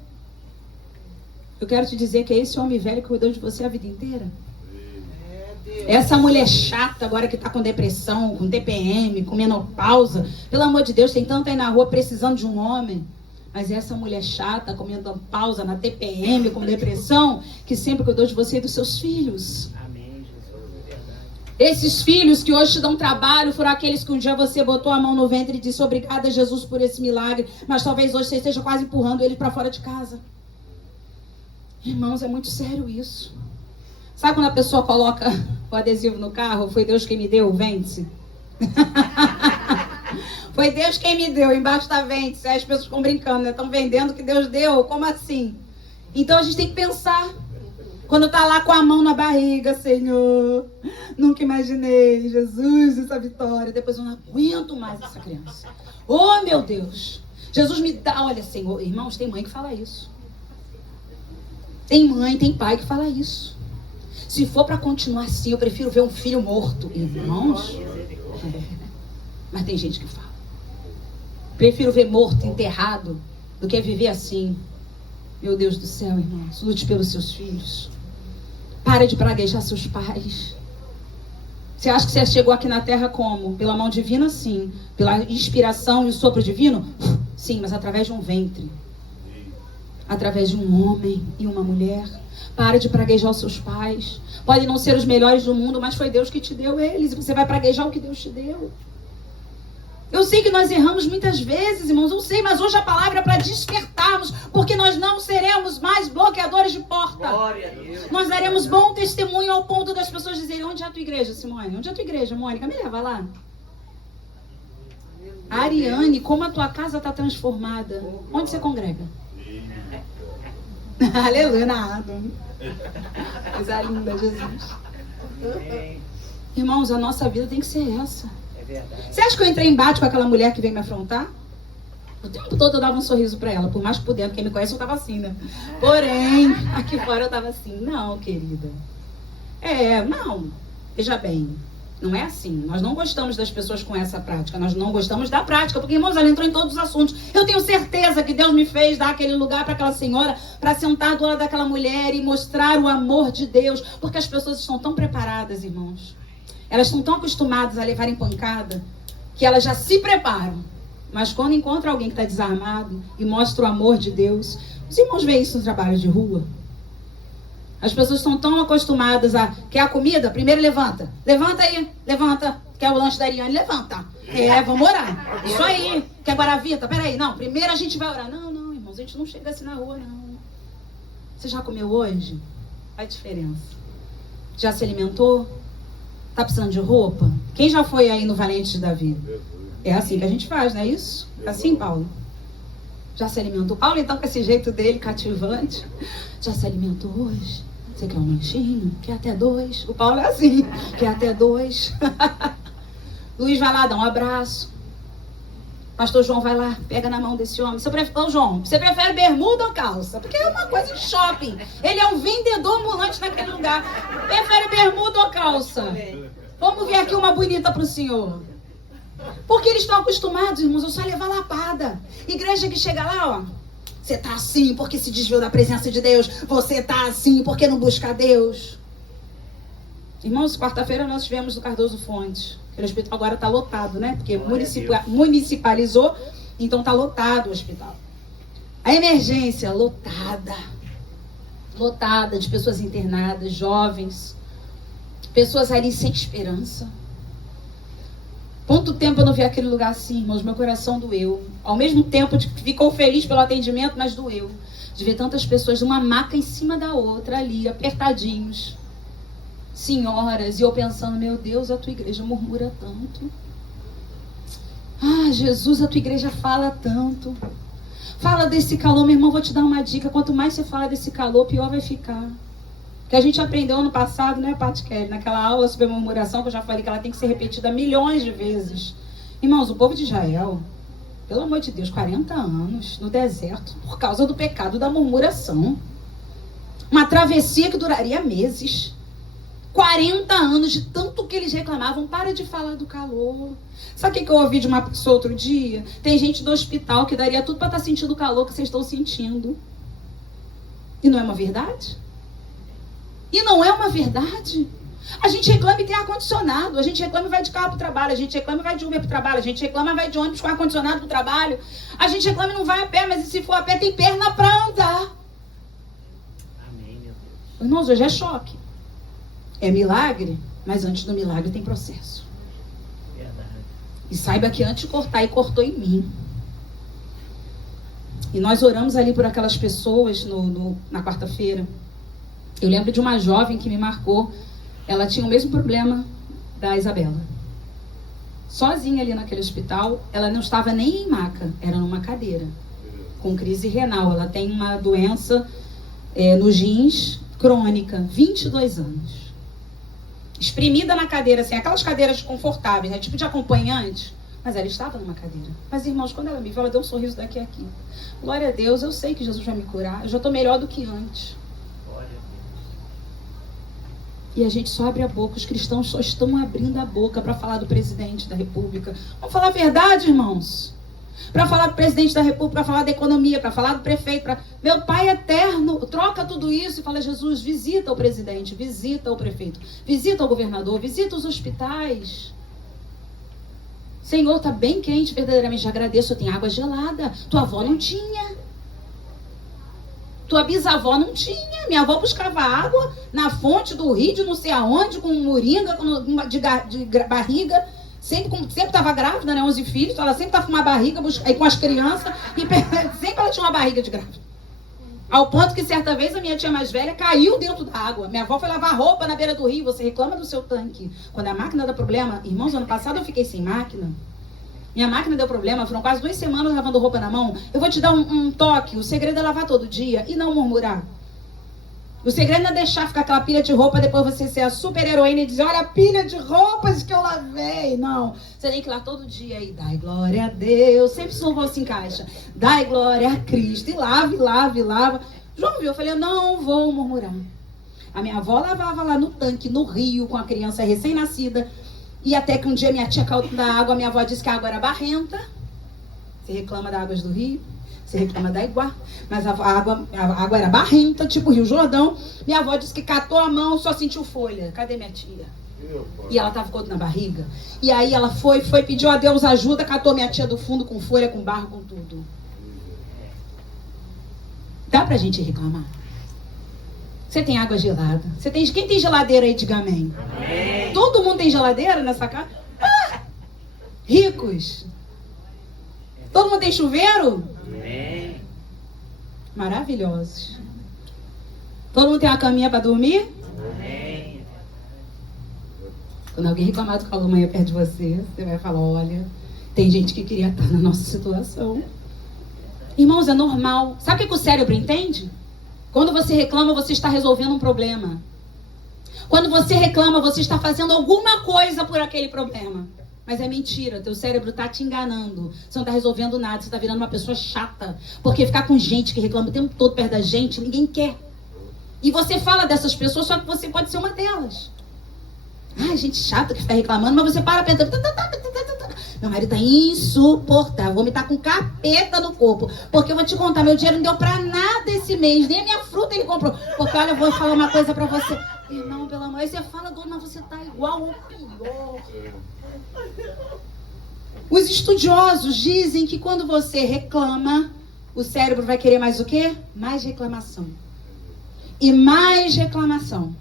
Eu quero te dizer que é esse homem velho que cuidou de você a vida inteira. Essa mulher chata agora que está com depressão, com TPM, com menopausa. Pelo amor de Deus, tem tanta aí na rua precisando de um homem. Mas essa mulher chata, com menopausa, na TPM, com depressão, que sempre cuidou de você e dos seus filhos. Amém, Jesus. É verdade. Esses filhos que hoje te dão trabalho foram aqueles que um dia você botou a mão no ventre e disse: obrigada, Jesus, por esse milagre. Mas talvez hoje você esteja quase empurrando eles para fora de casa. Irmãos, é muito sério isso. Sabe quando a pessoa coloca o adesivo no carro? Foi Deus quem me deu, vende-se. Foi Deus quem me deu, embaixo tá vende-se. Aí as pessoas ficam brincando, né? Estão vendendo que Deus deu, como assim? Então a gente tem que pensar. Quando tá lá com a mão na barriga: Senhor, nunca imaginei, Jesus, essa vitória. Depois eu não aguento mais essa criança. Oh, meu Deus. Jesus me dá, olha, Senhor. Irmãos, tem mãe que fala isso. Tem mãe, tem pai que fala isso. Se for para continuar assim, eu prefiro ver um filho morto. Irmãos, mas tem gente que fala: prefiro ver morto, enterrado, do que viver assim. Meu Deus do céu, irmãos, lute pelos seus filhos. Pare de praguejar seus pais. Você acha que você chegou aqui na terra como? Pela mão divina, sim. Pela inspiração e o sopro divino? Sim, mas através de um ventre. Através de um homem e uma mulher. Para de praguejar os seus pais. Podem não ser os melhores do mundo, mas foi Deus que te deu eles. E você vai praguejar o que Deus te deu. Eu sei que nós erramos muitas vezes, irmãos. Eu sei, mas hoje a palavra é para despertarmos. Porque nós não seremos mais bloqueadores de porta. Glória a Deus. Nós daremos bom testemunho ao ponto das pessoas dizerem: onde é a tua igreja, Simone? Onde é a tua igreja, Mônica? Me leva lá. Ariane, como a tua casa está transformada. Onde você congrega? Aleluia, nada. Coisa linda, Jesus. Irmãos, a nossa vida tem que ser essa. É verdade. Você acha que eu entrei em embate com aquela mulher que veio me afrontar? O tempo todo eu dava um sorriso pra ela, por mais que por dentro, quem me conhece, eu tava assim, né? Porém, aqui fora eu tava assim, não, querida. Não, veja bem, não é assim. Nós não gostamos das pessoas com essa prática, nós não gostamos da prática, porque, irmãos, ela entrou em todos os assuntos. Eu tenho certeza que Deus me fez dar aquele lugar para aquela senhora, para sentar do lado daquela mulher e mostrar o amor de Deus, porque as pessoas estão tão preparadas, irmãos. Elas estão tão acostumadas a levarem pancada, que elas já se preparam. Mas quando encontra alguém que está desarmado e mostra o amor de Deus, os irmãos veem isso no trabalho de rua. As pessoas estão tão acostumadas a... Quer a comida? Primeiro levanta. Levanta aí, levanta. Quer o lanche da Ariane? Levanta. Vamos orar. Isso aí. Quer guaravita? Peraí, não. Primeiro a gente vai orar. Não, irmãos, a gente não chega assim na rua, não. Você já comeu hoje? Faz diferença. Já se alimentou? Tá precisando de roupa? Quem já foi aí no Valente de Davi? É assim que a gente faz, não é isso? É assim, Paulo? Já se alimentou? Paulo, então, com esse jeito dele cativante, já se alimentou hoje? Você quer um lanchinho? Quer até 2? O Paulo é assim, quer até 2. Luiz vai lá, dá um abraço. Pastor João vai lá, pega na mão desse homem. João, você prefere bermuda ou calça? Porque é uma coisa de shopping. Ele é um vendedor ambulante naquele lugar. Prefere bermuda ou calça? Vamos ver aqui uma bonita para o senhor. Porque eles estão acostumados, irmãos, a só levar lapada. Igreja que chega lá, ó. Você tá assim porque se desviou da presença de Deus. Você tá assim porque não busca Deus. Irmãos, quarta-feira nós estivemos no Cardoso Fontes. O hospital agora está lotado, né? Porque municipalizou, então está lotado o hospital. A emergência lotada. Lotada de pessoas internadas, jovens. Pessoas ali sem esperança. Quanto tempo eu não vi aquele lugar assim, irmãos? Meu coração doeu. Ao mesmo tempo, ficou feliz pelo atendimento, mas doeu. De ver tantas pessoas, uma maca em cima da outra ali, apertadinhos. Senhoras, e eu pensando, meu Deus, a tua igreja murmura tanto. Ah, Jesus, a tua igreja fala tanto. Fala desse calor, meu irmão, vou te dar uma dica. Quanto mais você fala desse calor, pior vai ficar. Que a gente aprendeu ano passado, né, Pat Kelly? Naquela aula sobre a murmuração, que eu já falei que ela tem que ser repetida milhões de vezes. Irmãos, o povo de Israel, pelo amor de Deus, 40 anos no deserto, por causa do pecado da murmuração. Uma travessia que duraria meses. 40 anos de tanto que eles reclamavam. Para de falar do calor. Sabe o que eu ouvi de uma pessoa outro dia? Tem gente do hospital que daria tudo para estar sentindo o calor que vocês estão sentindo. E não é uma verdade? E não é uma verdade? A gente reclama e tem ar-condicionado. A gente reclama e vai de carro para o trabalho. A gente reclama e vai de Uber para o trabalho. A gente reclama e vai de ônibus com ar-condicionado para o trabalho. A gente reclama e não vai a pé, mas se for a pé tem perna para andar. Amém, meu Deus. Irmãos, hoje é choque. É milagre, mas antes do milagre tem processo. Verdade. E saiba que antes de cortar, e cortou em mim. E nós oramos ali por aquelas pessoas na quarta-feira. Eu lembro de uma jovem que me marcou. Ela tinha o mesmo problema da Isabela. Sozinha ali naquele hospital, ela não estava nem em maca, era numa cadeira, com crise renal. Ela tem uma doença nos rins, crônica, 22 anos. Espremida na cadeira, assim, aquelas cadeiras confortáveis, né? Tipo de acompanhante. Mas ela estava numa cadeira. Mas, irmãos, quando ela me viu, ela deu um sorriso daqui a aqui. Glória a Deus, eu sei que Jesus vai me curar. Eu já estou melhor do que antes. Glória a Deus. E a gente só abre a boca. Os cristãos só estão abrindo a boca para falar do presidente da República. Vamos falar a verdade, irmãos? Para falar do presidente da República, para falar da economia, para falar do prefeito. Meu Pai eterno, troca tudo isso e fala, Jesus, visita o presidente, visita o prefeito, visita o governador, visita os hospitais. Senhor, está bem quente, verdadeiramente, já agradeço, eu tenho água gelada. Tua avó não tinha. Tua bisavó não tinha. Minha avó buscava água na fonte do rio, de não sei aonde, com moringa, de barriga. Sempre estava grávida, né? 11 filhos, então ela sempre estava com uma barriga, aí com as crianças, e sempre ela tinha uma barriga de grávida. Ao ponto que certa vez a minha tia mais velha caiu dentro da água. Minha avó foi lavar roupa na beira do rio. Você reclama do seu tanque. Quando a máquina dá problema, irmãos, ano passado eu fiquei sem máquina. Minha máquina deu problema, foram quase 2 semanas lavando roupa na mão. Eu vou te dar um toque, o segredo é lavar todo dia e não murmurar. O segredo não é deixar ficar aquela pilha de roupa, depois você ser a super heroína e dizer, olha a pilha de roupas que eu lavei. Não. Você tem que ir lá todo dia e dai glória a Deus. Sempre esse louvor se encaixa. Dai glória a Cristo. E lava, e lava, e lava. João viu, eu falei, eu não vou murmurar. A minha avó lavava lá no tanque, no rio, com a criança recém-nascida. E até que um dia minha tia caiu da água, minha avó disse que a água era barrenta. Você reclama das águas do rio. Você reclama da Iguá, mas a água era barrenta, tipo Rio Jordão. Minha avó disse que catou a mão, só sentiu folha. Cadê minha tia? E ela tava com na barriga. E aí ela foi, pediu a Deus ajuda, catou minha tia do fundo com folha, com barro, com tudo. Dá pra gente reclamar? Você tem água gelada? Quem tem geladeira aí, diga amém. Amém. Todo mundo tem geladeira nessa casa? Ah! Ricos. Todo mundo tem chuveiro? Amém. Maravilhosos. Todo mundo tem uma caminha para dormir? Amém. Quando alguém reclamar do calor amanhã perto de você, você vai falar, olha, tem gente que queria estar na nossa situação. Irmãos, é normal. Sabe o que o cérebro entende? Quando você reclama, você está resolvendo um problema. Quando você reclama, você está fazendo alguma coisa por aquele problema. Mas é mentira, teu cérebro tá te enganando. Você não tá resolvendo nada, você tá virando uma pessoa chata. Porque ficar com gente que reclama o tempo todo perto da gente, ninguém quer. E você fala dessas pessoas, só que você pode ser uma delas. Ai, gente chata que fica reclamando, mas você para pensando. Meu marido tá insuportável, vou me estar com capeta no corpo. Porque eu vou te contar, meu dinheiro não deu pra nada esse mês, nem a minha fruta ele comprou. Porque olha, eu vou falar uma coisa pra você. Irmão, pelo amor, aí você fala, mas você tá igual ou pior. Os estudiosos dizem que quando você reclama, o cérebro vai querer mais o quê? Mais reclamação. E mais reclamação.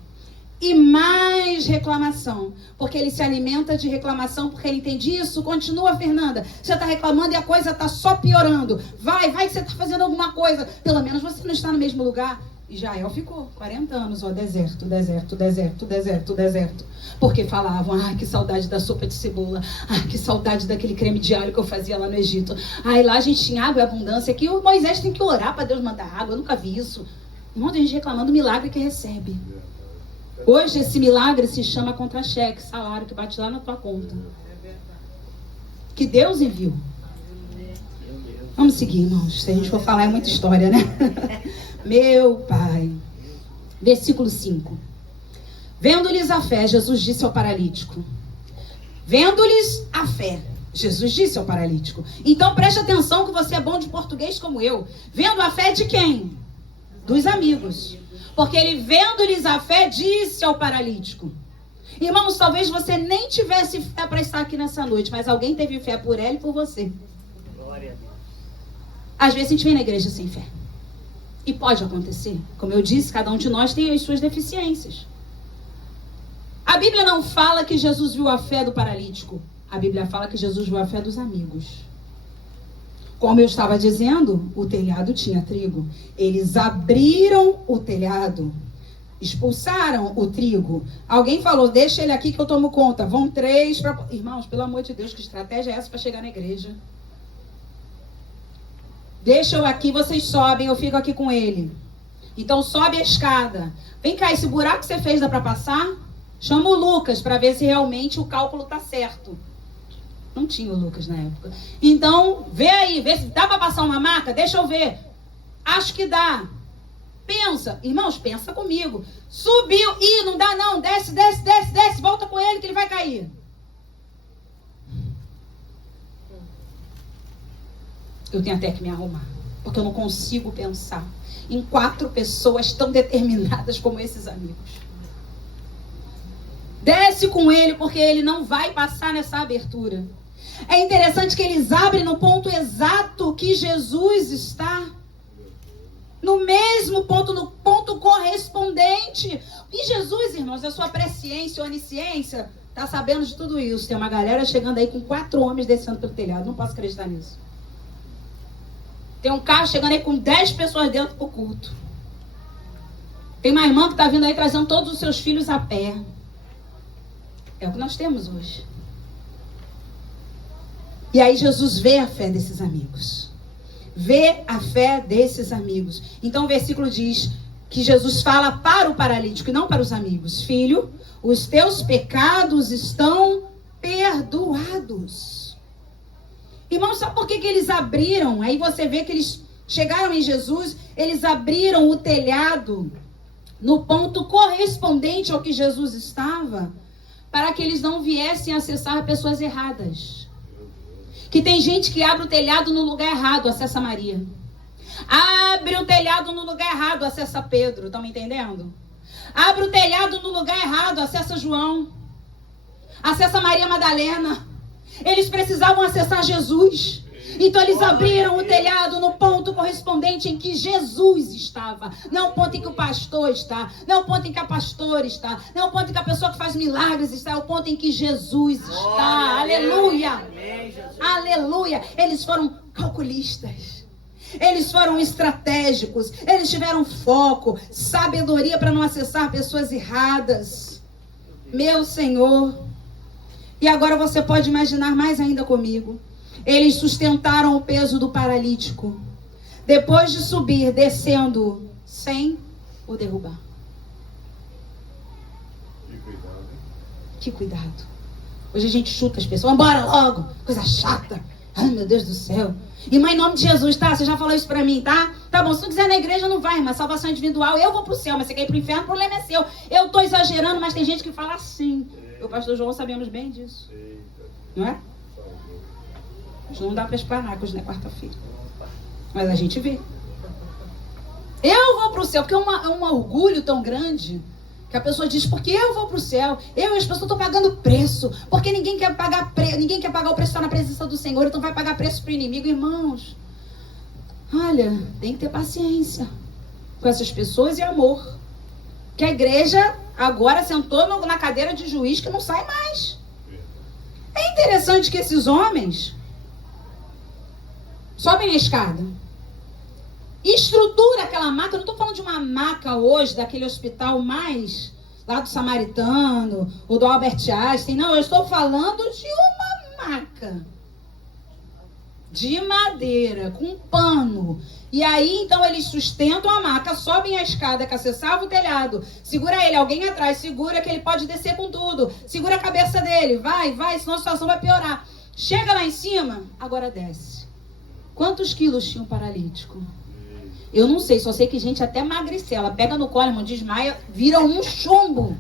E mais reclamação. Porque ele se alimenta de reclamação, porque ele entende isso. Continua, Fernanda. Você está reclamando e a coisa está só piorando. Vai que você está fazendo alguma coisa. Pelo menos você não está no mesmo lugar. Israel ficou 40 anos, ó, deserto. Porque falavam, ai, que saudade da sopa de cebola. Ai, que saudade daquele creme de alho que eu fazia lá no Egito. Ai, lá a gente tinha água e abundância. Aqui o Moisés tem que orar para Deus mandar água. Eu nunca vi isso. Irmão, tem gente reclamando do milagre que recebe. Hoje esse milagre se chama contra-cheque, salário que bate lá na tua conta. Que Deus enviou. Vamos seguir, irmãos. Se a gente for falar é muita história, né? Meu Pai. Versículo 5. Vendo-lhes a fé, Jesus disse ao paralítico. Vendo-lhes a fé, Jesus disse ao paralítico. Então preste atenção que você é bom de português como eu. Vendo a fé de quem? Dos amigos. Porque ele, vendo-lhes a fé, disse ao paralítico. Irmãos, talvez você nem tivesse fé para estar aqui nessa noite, mas alguém teve fé por ela e por você. Glória a Deus. Às vezes a gente vem na igreja sem fé. E pode acontecer. Como eu disse, cada um de nós tem as suas deficiências. A Bíblia não fala que Jesus viu a fé do paralítico. A Bíblia fala que Jesus viu a fé dos amigos. Como eu estava dizendo, o telhado tinha trigo. Eles abriram o telhado. Expulsaram o trigo. Alguém falou, deixa ele aqui que eu tomo conta. Vão 3 para... Irmãos, pelo amor de Deus, que estratégia é essa para chegar na igreja? Deixa eu aqui, vocês sobem, eu fico aqui com ele. Então sobe a escada. Vem cá, esse buraco que você fez dá para passar? Chama o Lucas para ver se realmente o cálculo tá certo. Não tinha o Lucas na época. Então, vê aí, vê se dá para passar uma maca? Deixa eu ver. Acho que dá. Pensa, irmãos, pensa comigo. Subiu, ih, não dá não, desce, volta com ele que ele vai cair. Eu tenho até que me arrumar, porque eu não consigo pensar em 4 pessoas tão determinadas como esses amigos. Desce com ele, porque ele não vai passar nessa abertura. É interessante que eles abrem no ponto exato que Jesus está. No mesmo ponto, no ponto correspondente. E Jesus, irmãos, a sua presciência, onisciência, está sabendo de tudo isso. Tem uma galera chegando aí com 4 homens descendo pelo telhado. Não posso acreditar nisso. Tem um carro chegando aí com 10 pessoas dentro pro culto. Tem uma irmã que está vindo aí trazendo todos os seus filhos a pé. É o que nós temos hoje. E aí Jesus vê a fé desses amigos. Vê a fé desses amigos. Então o versículo diz, que Jesus fala para o paralítico e não para os amigos. Filho, os teus pecados estão perdoados. Irmãos, sabe por que eles abriram? Aí você vê que eles chegaram em Jesus, eles abriram o telhado no ponto correspondente ao que Jesus estava, para que eles não viessem acessar pessoas erradas. Que tem gente que abre o telhado no lugar errado, acessa Maria. Abre o telhado no lugar errado, acessa Pedro. Estão me entendendo? Abre o telhado no lugar errado, acessa João. Acessa Maria Madalena. Eles precisavam acessar Jesus. Então eles abriram o telhado no ponto correspondente em que Jesus estava. Não o ponto em que o pastor está. Não o ponto em que a pastora está. Não o ponto em que a pessoa que faz milagres está. É o ponto em que Jesus está. Aleluia. Aleluia. Eles foram calculistas. Eles foram estratégicos. Eles tiveram foco, sabedoria para não acessar pessoas erradas. Meu Senhor. E agora você pode imaginar mais ainda comigo. Eles sustentaram o peso do paralítico. Depois de subir, descendo, sem o derrubar. Que cuidado, hein? Que cuidado. Hoje a gente chuta as pessoas. Vambora logo. Coisa chata. Ai, meu Deus do céu. Irmã, em nome de Jesus, tá? Você já falou isso pra mim, tá? Tá bom, se tu quiser ir na igreja, não vai, irmã. Salvação individual, eu vou pro céu. Mas você quer ir pro inferno, o problema é seu. Eu tô exagerando, mas tem gente que fala assim. O pastor João sabemos bem disso. Não é? Não dá para explanar, que hoje não é quarta-feira. Mas a gente vê. Eu vou para o céu, porque é um orgulho tão grande que a pessoa diz, porque eu vou para o céu, eu e as pessoas estão pagando preço, porque ninguém quer pagar o preço, está na presença do Senhor, então vai pagar preço para o inimigo. Irmãos, olha, tem que ter paciência com essas pessoas e amor. Que a igreja agora sentou na cadeira de juiz que não sai mais. É interessante que esses homens sobem a escada, estrutura aquela maca. Eu não estou falando de uma maca hoje, daquele hospital mais lá do Samaritano, ou do Albert Einstein. Não, eu estou falando de uma maca de madeira, com pano. E aí, então, eles sustentam a maca, sobem a escada que acessava o telhado, segura ele, alguém atrás, segura que ele pode descer com tudo, segura a cabeça dele, vai, senão a situação vai piorar. Chega lá em cima, agora desce. Quantos quilos tinha um paralítico? Eu não sei, só sei que gente até magricela, pega no colo, irmão, desmaia, vira um chumbo.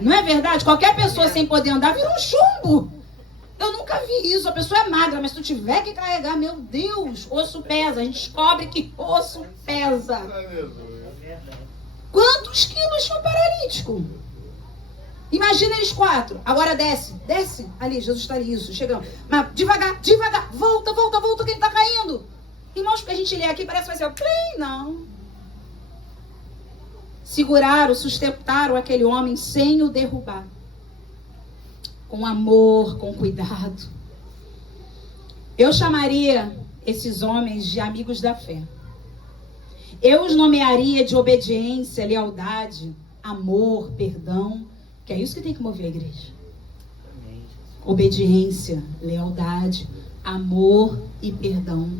Não é verdade? Qualquer pessoa sem poder andar vira um chumbo. Eu nunca vi isso, a pessoa é magra, mas se tu tiver que carregar, meu Deus, osso pesa. A gente descobre que osso pesa. Quantos quilos tinha um paralítico? Imagina eles 4. Agora desce. Ali, Jesus está ali, isso, chegamos. Mas devagar, volta, que ele está caindo. Irmãos, que a gente lê aqui, parece que vai ser o play, não. Seguraram, sustentaram aquele homem sem o derrubar. Com amor, com cuidado. Eu chamaria esses homens de amigos da fé. Eu os nomearia de obediência, lealdade, amor, perdão, que é isso que tem que mover a igreja. Obediência, lealdade, amor e perdão.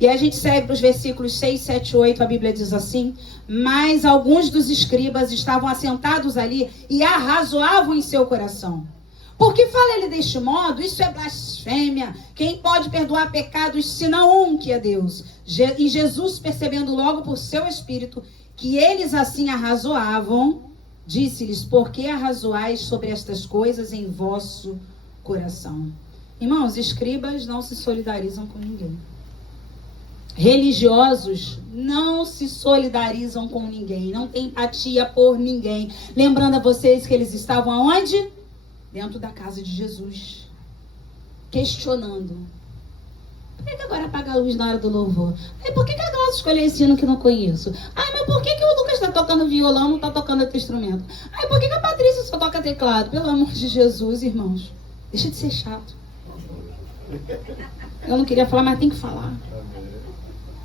E a gente segue para os versículos 6, 7, 8, a Bíblia diz assim: mas alguns dos escribas estavam assentados ali e arrazoavam em seu coração. Por que fala ele deste modo? Isso é blasfêmia. Quem pode perdoar pecados senão um, que é Deus? E Jesus, percebendo logo por seu espírito que eles assim arrazoavam, disse-lhes: por que arrazoais sobre estas coisas em vosso coração? Irmãos, escribas não se solidarizam com ninguém. Religiosos não se solidarizam com ninguém, não tem empatia por ninguém. Lembrando a vocês que eles estavam aonde? Dentro da casa de Jesus. Questionando. Por que agora apaga a luz na hora do louvor? Por que a Glaucia escolheu esse hino que não conheço? Mas por que o Lucas está tocando violão, não está tocando outro instrumento? Por que a Patrícia só toca teclado? Pelo amor de Jesus, irmãos. Deixa de ser chato. Eu não queria falar, mas tem que falar.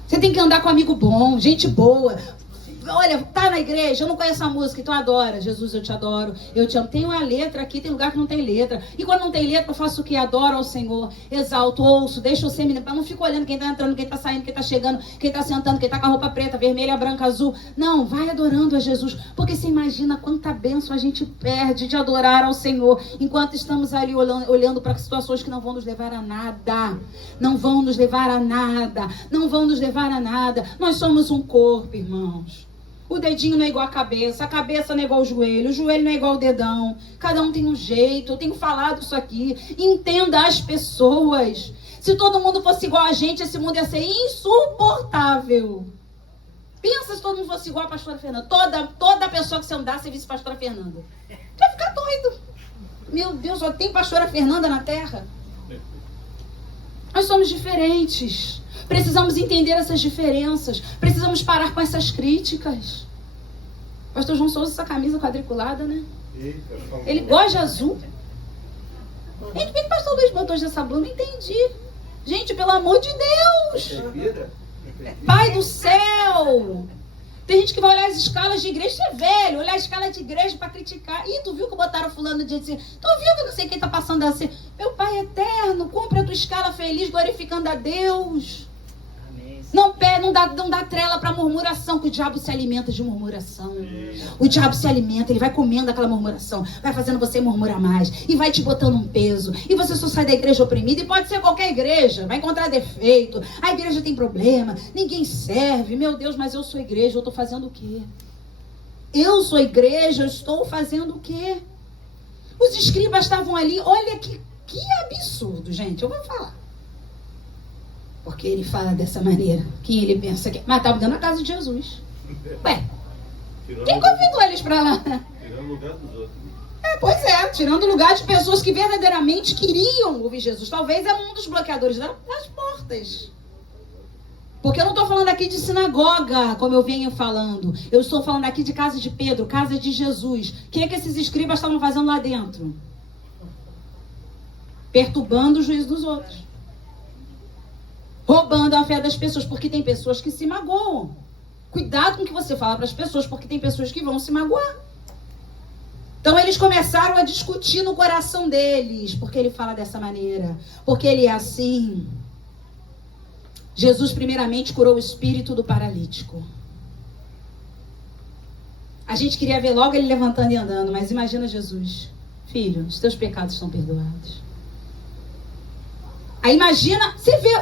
Você tem que andar com amigo bom, gente boa. olha, tá na igreja, eu não conheço a música, então adora. Jesus, eu te adoro, eu te amo. Tem uma letra aqui, tem lugar que não tem letra. E quando não tem letra, eu faço o quê? Adoro ao Senhor, exalto, ouço, deixo eu ser menino. Eu não fico olhando quem tá entrando, quem tá saindo, quem tá chegando, quem tá sentando, quem tá com a roupa preta, vermelha, branca, azul. Não, vai adorando a Jesus. Porque você imagina quanta bênção a gente perde de adorar ao Senhor, enquanto estamos ali olhando para situações que não vão nos levar a nada. Não vão nos levar a nada. Não vão nos levar a nada. Nós somos um corpo, irmãos. O dedinho não é igual a cabeça não é igual ao joelho, o joelho não é igual ao dedão. Cada um tem um jeito, eu tenho falado isso aqui. Entenda as pessoas. Se todo mundo fosse igual a gente, esse mundo ia ser insuportável. Pensa se todo mundo fosse igual a pastora Fernanda. Toda pessoa que você andar, você visse pastora Fernanda. Você vai ficar doido. Meu Deus, só tem pastora Fernanda na terra? Nós somos diferentes. Precisamos entender essas diferenças. Precisamos parar com essas críticas. Pastor João Souza, essa camisa quadriculada, né? Ele gosta de azul. Gente, por que o pastor Luiz botou essa blusa? Não entendi. Gente, pelo amor de Deus. Pai do céu. Tem gente que vai olhar as escalas de igreja, você é velho, olhar a escala de igreja para criticar. Ih, tu viu que botaram fulano de assim? Tu viu que não sei quem tá passando assim? Meu Pai eterno, cumpre a tua escala feliz, glorificando a Deus. Não dá trela para murmuração, que o diabo se alimenta de murmuração. O diabo se alimenta, ele vai comendo aquela murmuração, vai fazendo você murmurar mais, e vai te botando um peso, e você só sai da igreja oprimida, e pode ser qualquer igreja, vai encontrar defeito, a igreja tem problema, ninguém serve, meu Deus, mas eu sou igreja, eu estou fazendo o quê? Eu sou igreja, eu estou fazendo o quê? Os escribas estavam ali, olha que absurdo, gente, eu vou falar. Porque ele fala dessa maneira. Quem ele pensa que... Mas estava dentro da casa de Jesus. Ué, quem convidou eles para lá? Tirando o lugar dos outros. Pois é, tirando o lugar de pessoas que verdadeiramente queriam ouvir Jesus. Talvez era um dos bloqueadores das portas. Porque eu não estou falando aqui de sinagoga, como eu venho falando. Eu estou falando aqui de casa de Pedro, casa de Jesus. O que é que esses escribas estavam fazendo lá dentro? Perturbando o juízo dos outros. Roubando a fé das pessoas, porque tem pessoas que se magoam. Cuidado com o que você fala para as pessoas, porque tem pessoas que vão se magoar. Então eles começaram a discutir no coração deles, porque ele fala dessa maneira, porque ele é assim. Jesus primeiramente curou o espírito do paralítico. A gente queria ver logo ele levantando e andando, mas imagina Jesus. Filho, os teus pecados estão perdoados. Aí imagina,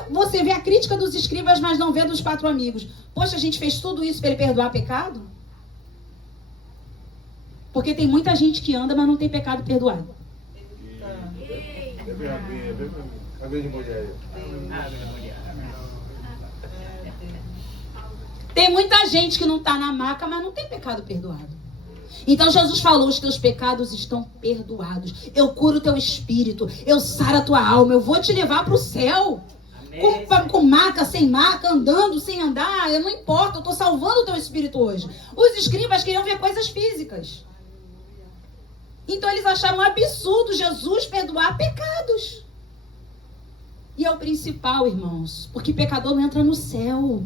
você vê a crítica dos escribas, mas não vê dos 4 amigos. Poxa, a gente fez tudo isso para ele perdoar pecado? Porque tem muita gente que anda, mas não tem pecado perdoado. Tem muita gente que não está na maca, mas não tem pecado perdoado. Então Jesus falou, os teus pecados estão perdoados. Eu curo o teu espírito, eu saro a tua alma, eu vou te levar para o céu. Com maca, sem maca, andando, sem andar, eu não importa, eu estou salvando o teu espírito hoje. Os escribas queriam ver coisas físicas. Então eles acharam um absurdo Jesus perdoar pecados. E é o principal, irmãos, porque pecador não entra no céu.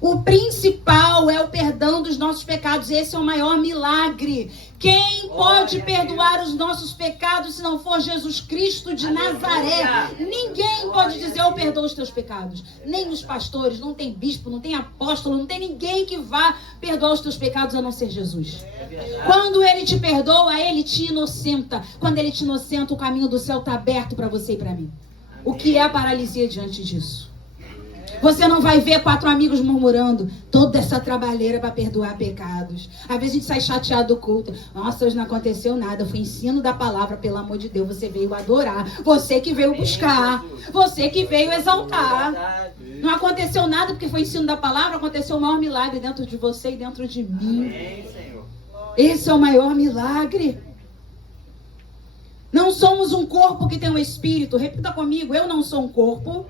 O principal é o perdão dos nossos pecados. Esse é o maior milagre. Quem pode perdoar os nossos pecados se não for Jesus Cristo de Nazaré? Ninguém pode dizer, eu perdoo os teus pecados. Nem os pastores, não tem bispo, não tem apóstolo, não tem ninguém que vá perdoar os teus pecados a não ser Jesus. Quando ele te perdoa, ele te inocenta. Quando ele te inocenta, o caminho do céu está aberto para você e para mim. O que é a paralisia diante disso? Você não vai ver 4 amigos murmurando toda essa trabalheira para perdoar pecados. Às vezes a gente sai chateado do culto. Nossa, hoje não aconteceu nada. Foi ensino da palavra, pelo amor de Deus. Você veio adorar. Você que veio buscar. Você que veio exaltar. Não aconteceu nada porque foi ensino da palavra. Aconteceu o maior milagre dentro de você e dentro de mim. Esse é o maior milagre. Não somos um corpo que tem um espírito. Repita comigo. Eu não sou um corpo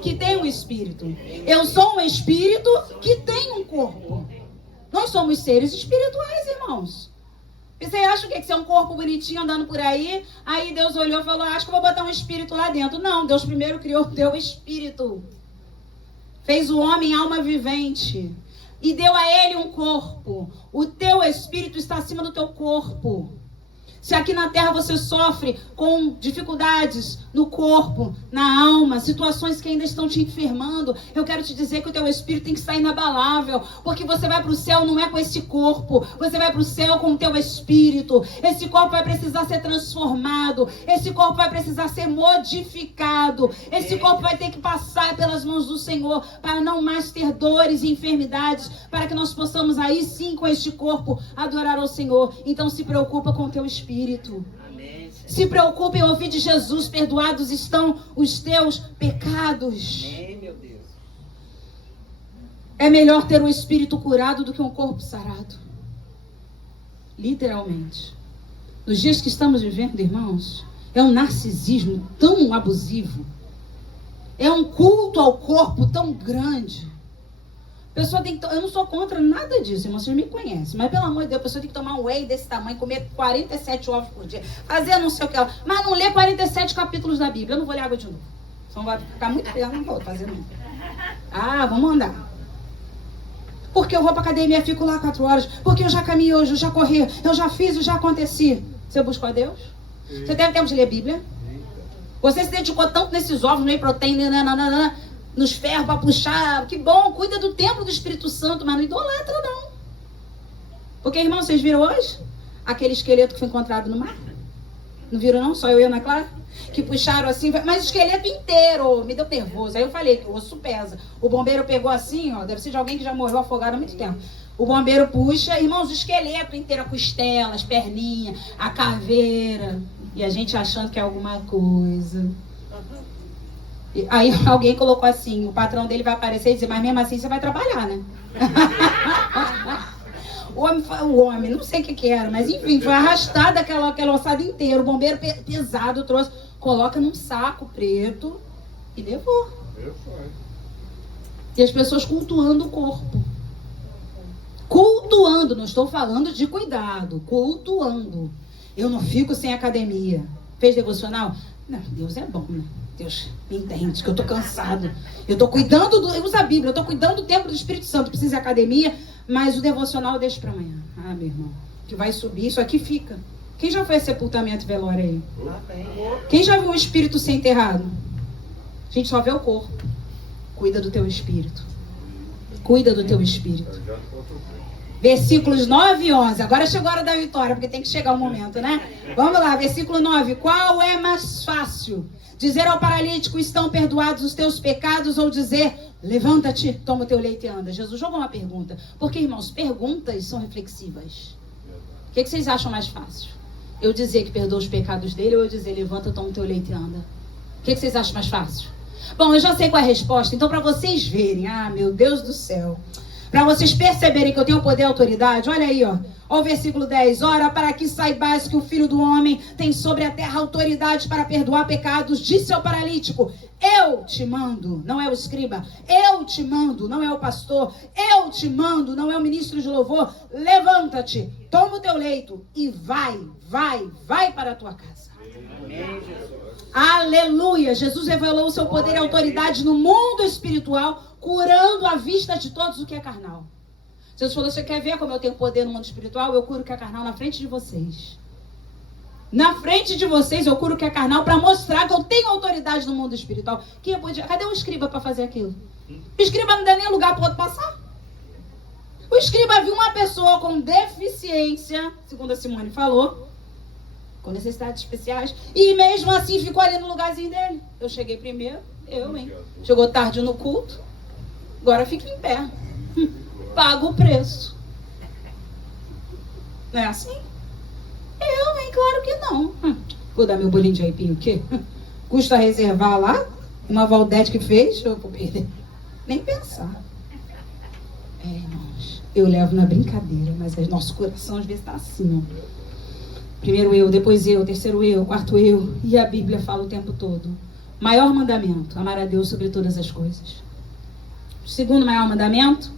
que tem um espírito. Eu sou um espírito que tem um corpo. Nós somos seres espirituais, irmãos. Você acha que você é um corpo bonitinho andando por aí? Aí Deus olhou e falou, acho que eu vou botar um espírito lá dentro. Não, Deus primeiro criou o teu espírito. Fez o homem alma vivente. e deu a ele um corpo. O teu espírito está acima do teu corpo. Se aqui na terra você sofre com dificuldades no corpo, na alma, situações que ainda estão te enfermando, eu quero te dizer que o teu espírito tem que estar inabalável, porque você vai para o céu não é com esse corpo, você vai para o céu com o teu espírito. Esse corpo vai precisar ser transformado, esse corpo vai precisar ser modificado, esse corpo vai ter que passar pelas mãos do Senhor para não mais ter dores e enfermidades, para que nós possamos aí sim com este corpo adorar ao Senhor. Então se preocupa com o teu espírito. Amém. Se preocupe em ouvir de Jesus, perdoados estão os teus pecados. Amém, meu Deus. É melhor ter um espírito curado do que um corpo sarado. Literalmente. Nos dias que estamos vivendo, irmãos, é um narcisismo tão abusivo. É um culto ao corpo tão grande. A pessoa tem que... Eu não sou contra nada disso, irmão, vocês me conhecem. Mas, pelo amor de Deus, a pessoa tem que tomar um whey desse tamanho, comer 47 ovos por dia, fazer não sei o que lá. Mas não lê 47 capítulos da Bíblia. Eu não vou ler água de novo. Senão vai ficar muito pesado, não vou fazer não. Ah, vamos andar. Porque eu vou pra academia e fico lá 4 horas. Porque eu já caminhei hoje, eu já corri, eu já fiz, eu já aconteci. Você buscou a Deus? Você teve tempo de ler a Bíblia? Você se dedicou tanto nesses ovos, no whey protein, nos ferros para puxar. Que bom, cuida do templo do Espírito Santo, mas não idolatra não. Porque, irmão, vocês viram hoje? Aquele esqueleto que foi encontrado no mar? Não viram não? Só eu e a Ana Clara? Que puxaram assim, mas o esqueleto inteiro, me deu nervoso. Aí eu falei que o osso pesa. O bombeiro pegou assim, ó, deve ser de alguém que já morreu afogado há muito tempo. O bombeiro puxa, irmãos, o esqueleto inteiro, a costela, as perninhas, a caveira. E a gente achando que é alguma coisa. Aí alguém colocou assim, o patrão dele vai aparecer e dizer, mas mesmo assim você vai trabalhar, né? O homem, não sei o que era, mas enfim, foi arrastado aquela ossada inteira. O bombeiro pesado trouxe, coloca num saco preto e levou. E as pessoas cultuando o corpo. Cultuando, não estou falando de cuidado, cultuando. Eu não fico sem academia. Fez devocional? Não, Deus é bom, né? Deus me entende, que eu tô cansado. Eu tô cuidando eu uso a Bíblia, eu tô cuidando do templo do Espírito Santo. Preciso ir à academia, mas o devocional eu deixo pra amanhã. Ah, meu irmão, que vai subir, isso aqui fica. Quem já foi a sepultamento e velório aí? Quem já viu um espírito ser enterrado? A gente só vê o corpo. Cuida do teu espírito. Cuida do teu espírito. Versículos 9 e 11. Agora chegou a hora da vitória, porque tem que chegar o momento, né? Vamos lá, versículo 9. Qual é mais fácil? Dizer ao paralítico, estão perdoados os teus pecados, ou dizer, levanta-te, toma o teu leito e anda? Jesus jogou uma pergunta. Porque, irmãos, perguntas são reflexivas. O que vocês acham mais fácil? Eu dizer que perdoa os pecados dele, ou eu dizer, levanta, toma o teu leito e anda? O que vocês acham mais fácil? Bom, eu já sei qual é a resposta, então para vocês verem, meu Deus do céu, para vocês perceberem que eu tenho poder e autoridade, olha aí, ó o versículo 10. Ora, para que saibais que o Filho do Homem tem sobre a terra autoridade para perdoar pecados, disse ao paralítico, eu te mando, não é o escriba, eu te mando, não é o pastor, eu te mando, não é o ministro de louvor, levanta-te, toma o teu leito e vai para a tua casa. Amém, Jesus. Aleluia! Jesus revelou o seu poder e autoridade no mundo espiritual, curando à vista de todos o que é carnal. Jesus falou, você quer ver como eu tenho poder no mundo espiritual? Eu curo o que é carnal na frente de vocês. Na frente de vocês eu curo o que é carnal para mostrar que eu tenho autoridade no mundo espiritual. Cadê o escriba para fazer aquilo? O escriba não dá nem lugar para o outro passar. O escriba viu uma pessoa com deficiência, segundo a Simone falou, com necessidades especiais, e mesmo assim ficou ali no lugarzinho dele. Eu cheguei primeiro, chegou tarde no culto, agora fica em pé. Paga o preço. Não é assim? Claro que não. Vou dar meu bolinho de aipim o quê? Custa reservar lá? Uma Valdete que fez? Eu vou perder. Nem pensar. Irmãos, eu levo na brincadeira, mas nosso coração às vezes está assim, ó. Primeiro eu, depois eu, terceiro eu, quarto eu. E a Bíblia fala o tempo todo. Maior mandamento, amar a Deus sobre todas as coisas. Segundo maior mandamento,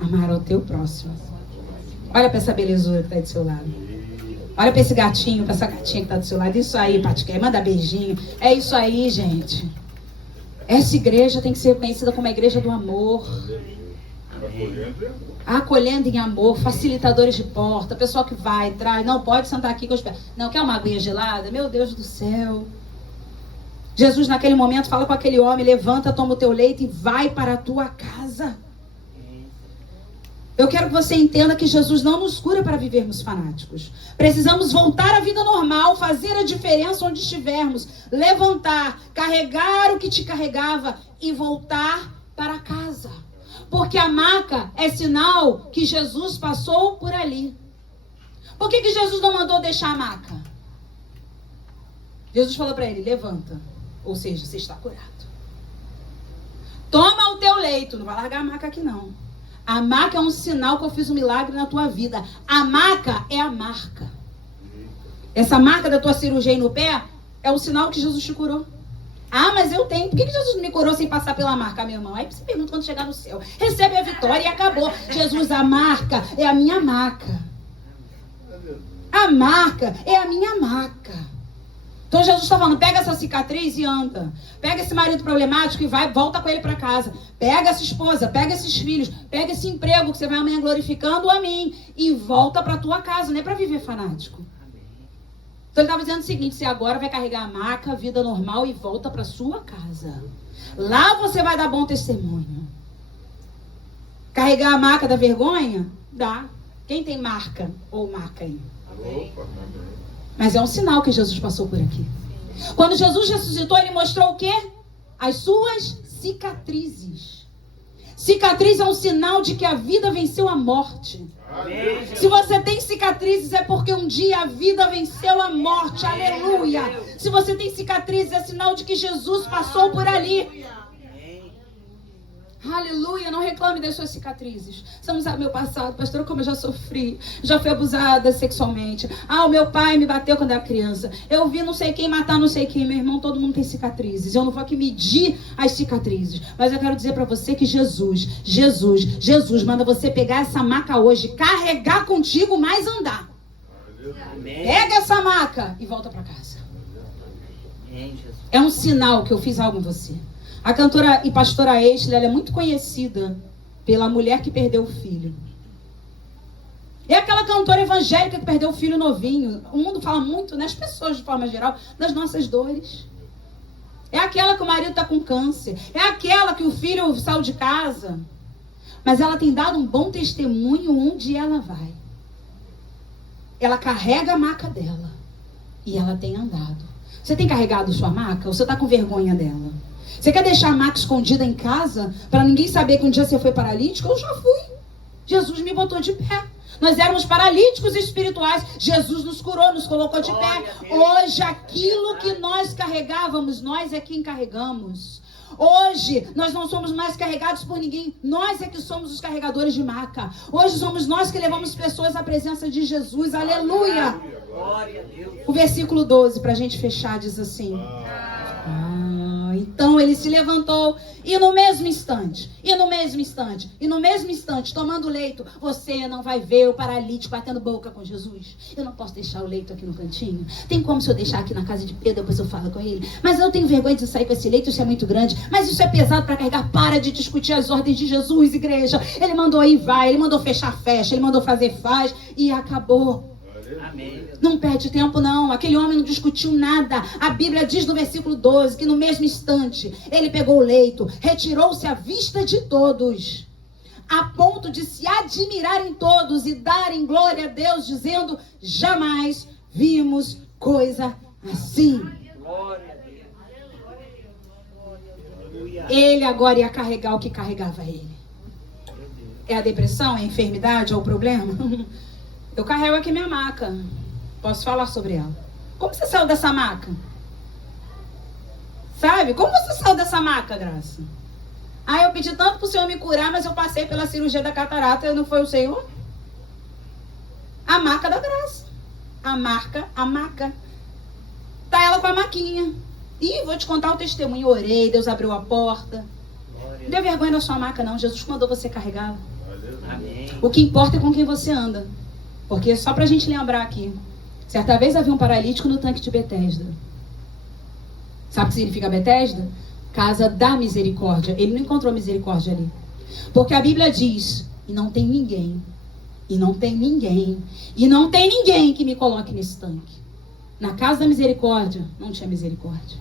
amar ao teu próximo. Olha para essa belezura que está do seu lado. Olha para esse gatinho, para essa gatinha que está do seu lado. Isso aí, Patiqué, manda beijinho. É isso aí, gente. Essa igreja tem que ser conhecida como a igreja do amor. Acolhendo em amor, facilitadores de porta, pessoal que vai, traz, não pode sentar aqui com os pés. Não, quer uma aguinha gelada? Meu Deus do céu. Jesus naquele momento fala com aquele homem, levanta, toma o teu leito e vai para a tua casa. Eu quero que você entenda que Jesus não nos cura para vivermos fanáticos. Precisamos voltar à vida normal, fazer a diferença onde estivermos, levantar, carregar o que te carregava e voltar para casa. Porque a maca é sinal que Jesus passou por ali. Por que Jesus não mandou deixar a maca? Jesus falou para ele, levanta. Ou seja, você está curado. Toma o teu leito. Não vai largar a maca aqui não. A maca é um sinal que eu fiz um milagre na tua vida. A maca é a marca. Essa marca da tua cirurgia aí no pé é o sinal que Jesus te curou. Ah, mas eu tenho. Por que Jesus me curou sem passar pela marca, meu irmão? Aí você pergunta quando chegar no céu. Recebe a vitória e acabou. Jesus, a marca é a minha maca. A marca é a minha maca. Então Jesus está falando, pega essa cicatriz e anda. Pega esse marido problemático e vai, volta com ele para casa. Pega essa esposa, pega esses filhos, pega esse emprego que você vai amanhã glorificando a mim e volta para tua casa, não é para viver fanático. Então ele estava dizendo o seguinte, você agora vai carregar a maca, vida normal e volta para sua casa. Lá você vai dar bom testemunho. Carregar a maca da vergonha? Dá. Quem tem marca ou marca aí? Amém. Mas é um sinal que Jesus passou por aqui. Quando Jesus ressuscitou, ele mostrou o quê? As suas cicatrizes. Cicatriz é um sinal de que a vida venceu a morte. Amém. Se você tem cicatrizes é porque um dia a vida venceu a morte. Amém. Aleluia. Se você tem cicatrizes é sinal de que Jesus passou por ali. Aleluia, não reclame das suas cicatrizes. Você não sabe meu passado, pastor, como eu já sofri. Já fui abusada sexualmente. Ah, o meu pai me bateu quando era criança. Eu vi não sei quem matar não sei quem. Meu irmão, todo mundo tem cicatrizes. Eu não vou aqui medir as cicatrizes. Mas eu quero dizer para você que Jesus manda você pegar essa maca hoje, carregar contigo, mais andar. Amém. Pega essa maca e volta para casa. Amém, Jesus. É um sinal que eu fiz algo em você. A cantora e pastora Esther, ela é muito conhecida pela mulher que perdeu o filho. É aquela cantora evangélica que perdeu o filho novinho. O mundo fala muito, né, as pessoas de forma geral, das nossas dores. É aquela que o marido está com câncer. É aquela que o filho saiu de casa. Mas ela tem dado um bom testemunho onde ela vai. Ela carrega a maca dela. E ela tem andado. Você tem carregado sua maca ou você está com vergonha dela? Você quer deixar a maca escondida em casa para ninguém saber que um dia você foi paralítico? Eu já fui. Jesus me botou de pé. Nós éramos paralíticos espirituais. Jesus nos curou, nos colocou de pé. Hoje, aquilo que nós carregávamos, nós é quem carregamos. Hoje, nós não somos mais carregados por ninguém. Nós é que somos os carregadores de maca. Hoje somos nós que levamos pessoas à presença de Jesus. Aleluia! O versículo 12, para a gente fechar, diz assim... Então ele se levantou e no mesmo instante, tomando o leito, você não vai ver o paralítico batendo boca com Jesus. Eu não posso deixar o leito aqui no cantinho. Tem como se eu deixar aqui na casa de Pedro, depois eu falo com ele. Mas eu tenho vergonha de sair com esse leito, isso é muito grande. Mas isso é pesado para carregar. Para de discutir as ordens de Jesus, igreja. Ele mandou ir, vai. Ele mandou fechar, fecha. Ele mandou fazer, faz. E acabou. Amém. Não perde tempo não, aquele homem não discutiu nada. A Bíblia diz no versículo 12 que no mesmo instante ele pegou o leito, retirou-se à vista de todos, a ponto de se admirarem todos e darem glória a Deus, dizendo: jamais vimos coisa assim. Ele agora ia carregar o que carregava ele. É a depressão, é a enfermidade, é o problema? Eu carrego aqui minha maca. Posso falar sobre ela. Como você saiu dessa maca? Sabe? Como você saiu dessa maca, Graça? Ah, eu pedi tanto pro Senhor me curar, mas eu passei pela cirurgia da catarata e não foi o Senhor? A maca da graça. A maca. Tá ela com a maquinha. Ih, vou te contar o testemunho. Orei, Deus abriu a porta. Não deu vergonha da sua maca, não. Jesus mandou você carregá-la. O que importa é com quem você anda. Porque só pra gente lembrar aqui, certa vez havia um paralítico no tanque de Betesda. Sabe o que significa Betesda? Casa da misericórdia. Ele não encontrou misericórdia ali. Porque a Bíblia diz, e não tem ninguém, e não tem ninguém, e não tem ninguém que me coloque nesse tanque. Na casa da misericórdia, não tinha misericórdia.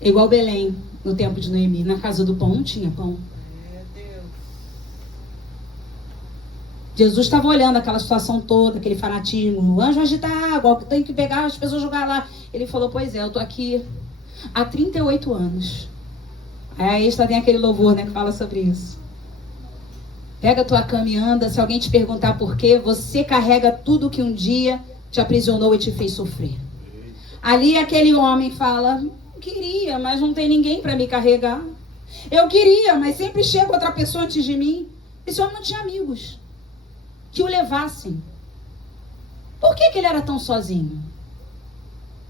É igual Belém, no tempo de Noemi. Na casa do pão, não tinha pão. Jesus estava olhando aquela situação toda, aquele fanatismo. O anjo agita a água, tem que pegar as pessoas, jogar lá. Ele falou, pois é, eu tô aqui há 38 anos. Aí tem aquele louvor, né, que fala sobre isso. Pega a tua cama e anda. Se alguém te perguntar por quê, você carrega tudo que um dia te aprisionou e te fez sofrer. Ali aquele homem fala, queria, mas não tem ninguém para me carregar. Eu queria, mas sempre chega outra pessoa antes de mim. Esse homem não tinha amigos que o levassem. Por que ele era tão sozinho?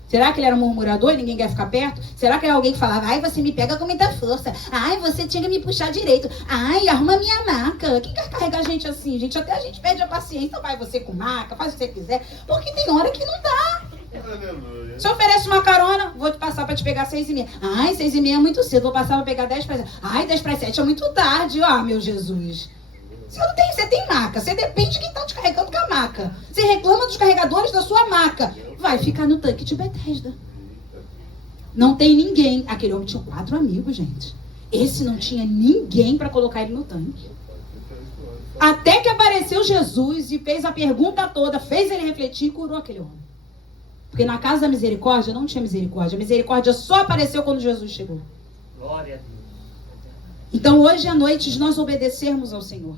Será que ele era um murmurador e ninguém quer ficar perto? Será que era alguém que falava, ai, você me pega com muita força, ai, você tinha que me puxar direito, ai, arruma minha maca? Quem quer carregar a gente assim, gente? Até a gente perde a paciência, vai você com maca, faz o que você quiser, porque tem hora que não dá. Se oferece uma carona, vou te passar para te pegar 6h30. Ai, 6h30 é muito cedo, vou passar para pegar 10:07. Ai, 10:07 é muito tarde, ó, meu Jesus. Você tem maca, você depende de quem está te carregando com a maca. Você reclama dos carregadores da sua maca. Vai ficar no tanque de Betesda. Não tem ninguém. Aquele homem tinha 4 amigos, gente. Esse não tinha ninguém para colocar ele no tanque. Até que apareceu Jesus e fez a pergunta toda, fez ele refletir e curou aquele homem. Porque na casa da misericórdia não tinha misericórdia. A misericórdia só apareceu quando Jesus chegou. Glória a Deus. Então hoje é noite de nós obedecermos ao Senhor.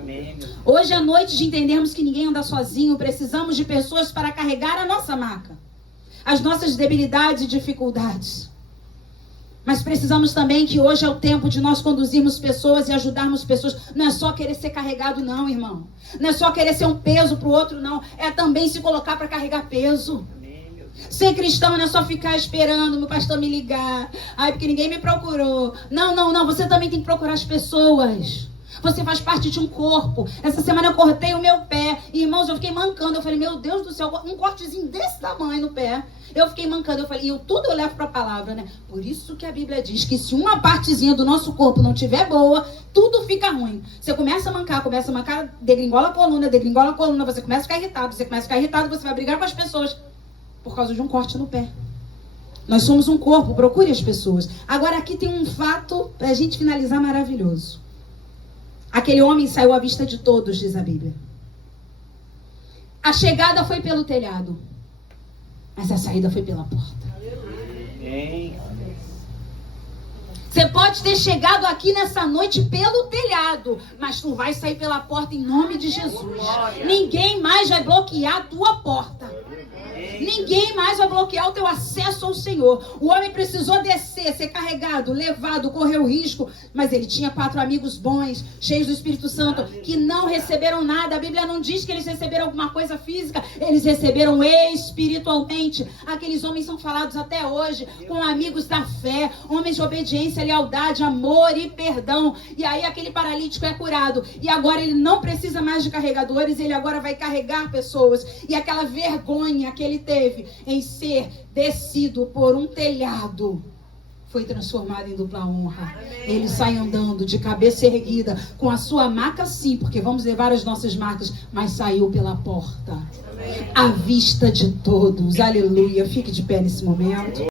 Amém. Hoje é noite de entendermos que ninguém anda sozinho. Precisamos de pessoas para carregar a nossa maca, as nossas debilidades e dificuldades. Mas precisamos também que hoje é o tempo de nós conduzirmos pessoas e ajudarmos pessoas. Não é só querer ser carregado não, irmão. Não é só querer ser um peso para o outro não. É também se colocar para carregar peso. Ser cristão não é só ficar esperando meu pastor me ligar. Ai, porque ninguém me procurou. Não. Você também tem que procurar as pessoas. Você faz parte de um corpo. Essa semana eu cortei o meu pé. E, irmãos, eu fiquei mancando. Eu falei, meu Deus do céu, um cortezinho desse tamanho no pé. Eu fiquei mancando. Eu falei, tudo eu levo para a palavra, né? Por isso que a Bíblia diz que se uma partezinha do nosso corpo não tiver boa, tudo fica ruim. Você começa a mancar, degringola a coluna, você começa a ficar irritado. Você vai brigar com as pessoas por causa de um corte no pé. Nós somos um corpo, procure as pessoas. Agora aqui tem um fato para a gente finalizar maravilhoso. Aquele homem saiu à vista de todos, diz a Bíblia. A chegada foi pelo telhado, mas a saída foi pela porta. Você pode ter chegado aqui nessa noite pelo telhado, mas tu vai sair pela porta em nome de Jesus. Ninguém mais vai bloquear a tua porta. Ninguém mais vai bloquear o teu acesso ao Senhor. O homem precisou descer, ser carregado, levado, correu risco, mas ele tinha 4 amigos bons, cheios do Espírito Santo, que não receberam nada. A Bíblia não diz que eles receberam alguma coisa física, eles receberam espiritualmente. Aqueles homens são falados até hoje com amigos da fé, homens de obediência, lealdade, amor e perdão. E aí aquele paralítico é curado, e agora ele não precisa mais de carregadores, ele agora vai carregar pessoas. E aquela vergonha que ele teve em ser descido por um telhado foi transformado em dupla honra. Ele sai andando de cabeça erguida, com a sua maca sim, porque vamos levar as nossas marcas, mas saiu pela porta, à vista de todos. Aleluia. Fique de pé nesse momento.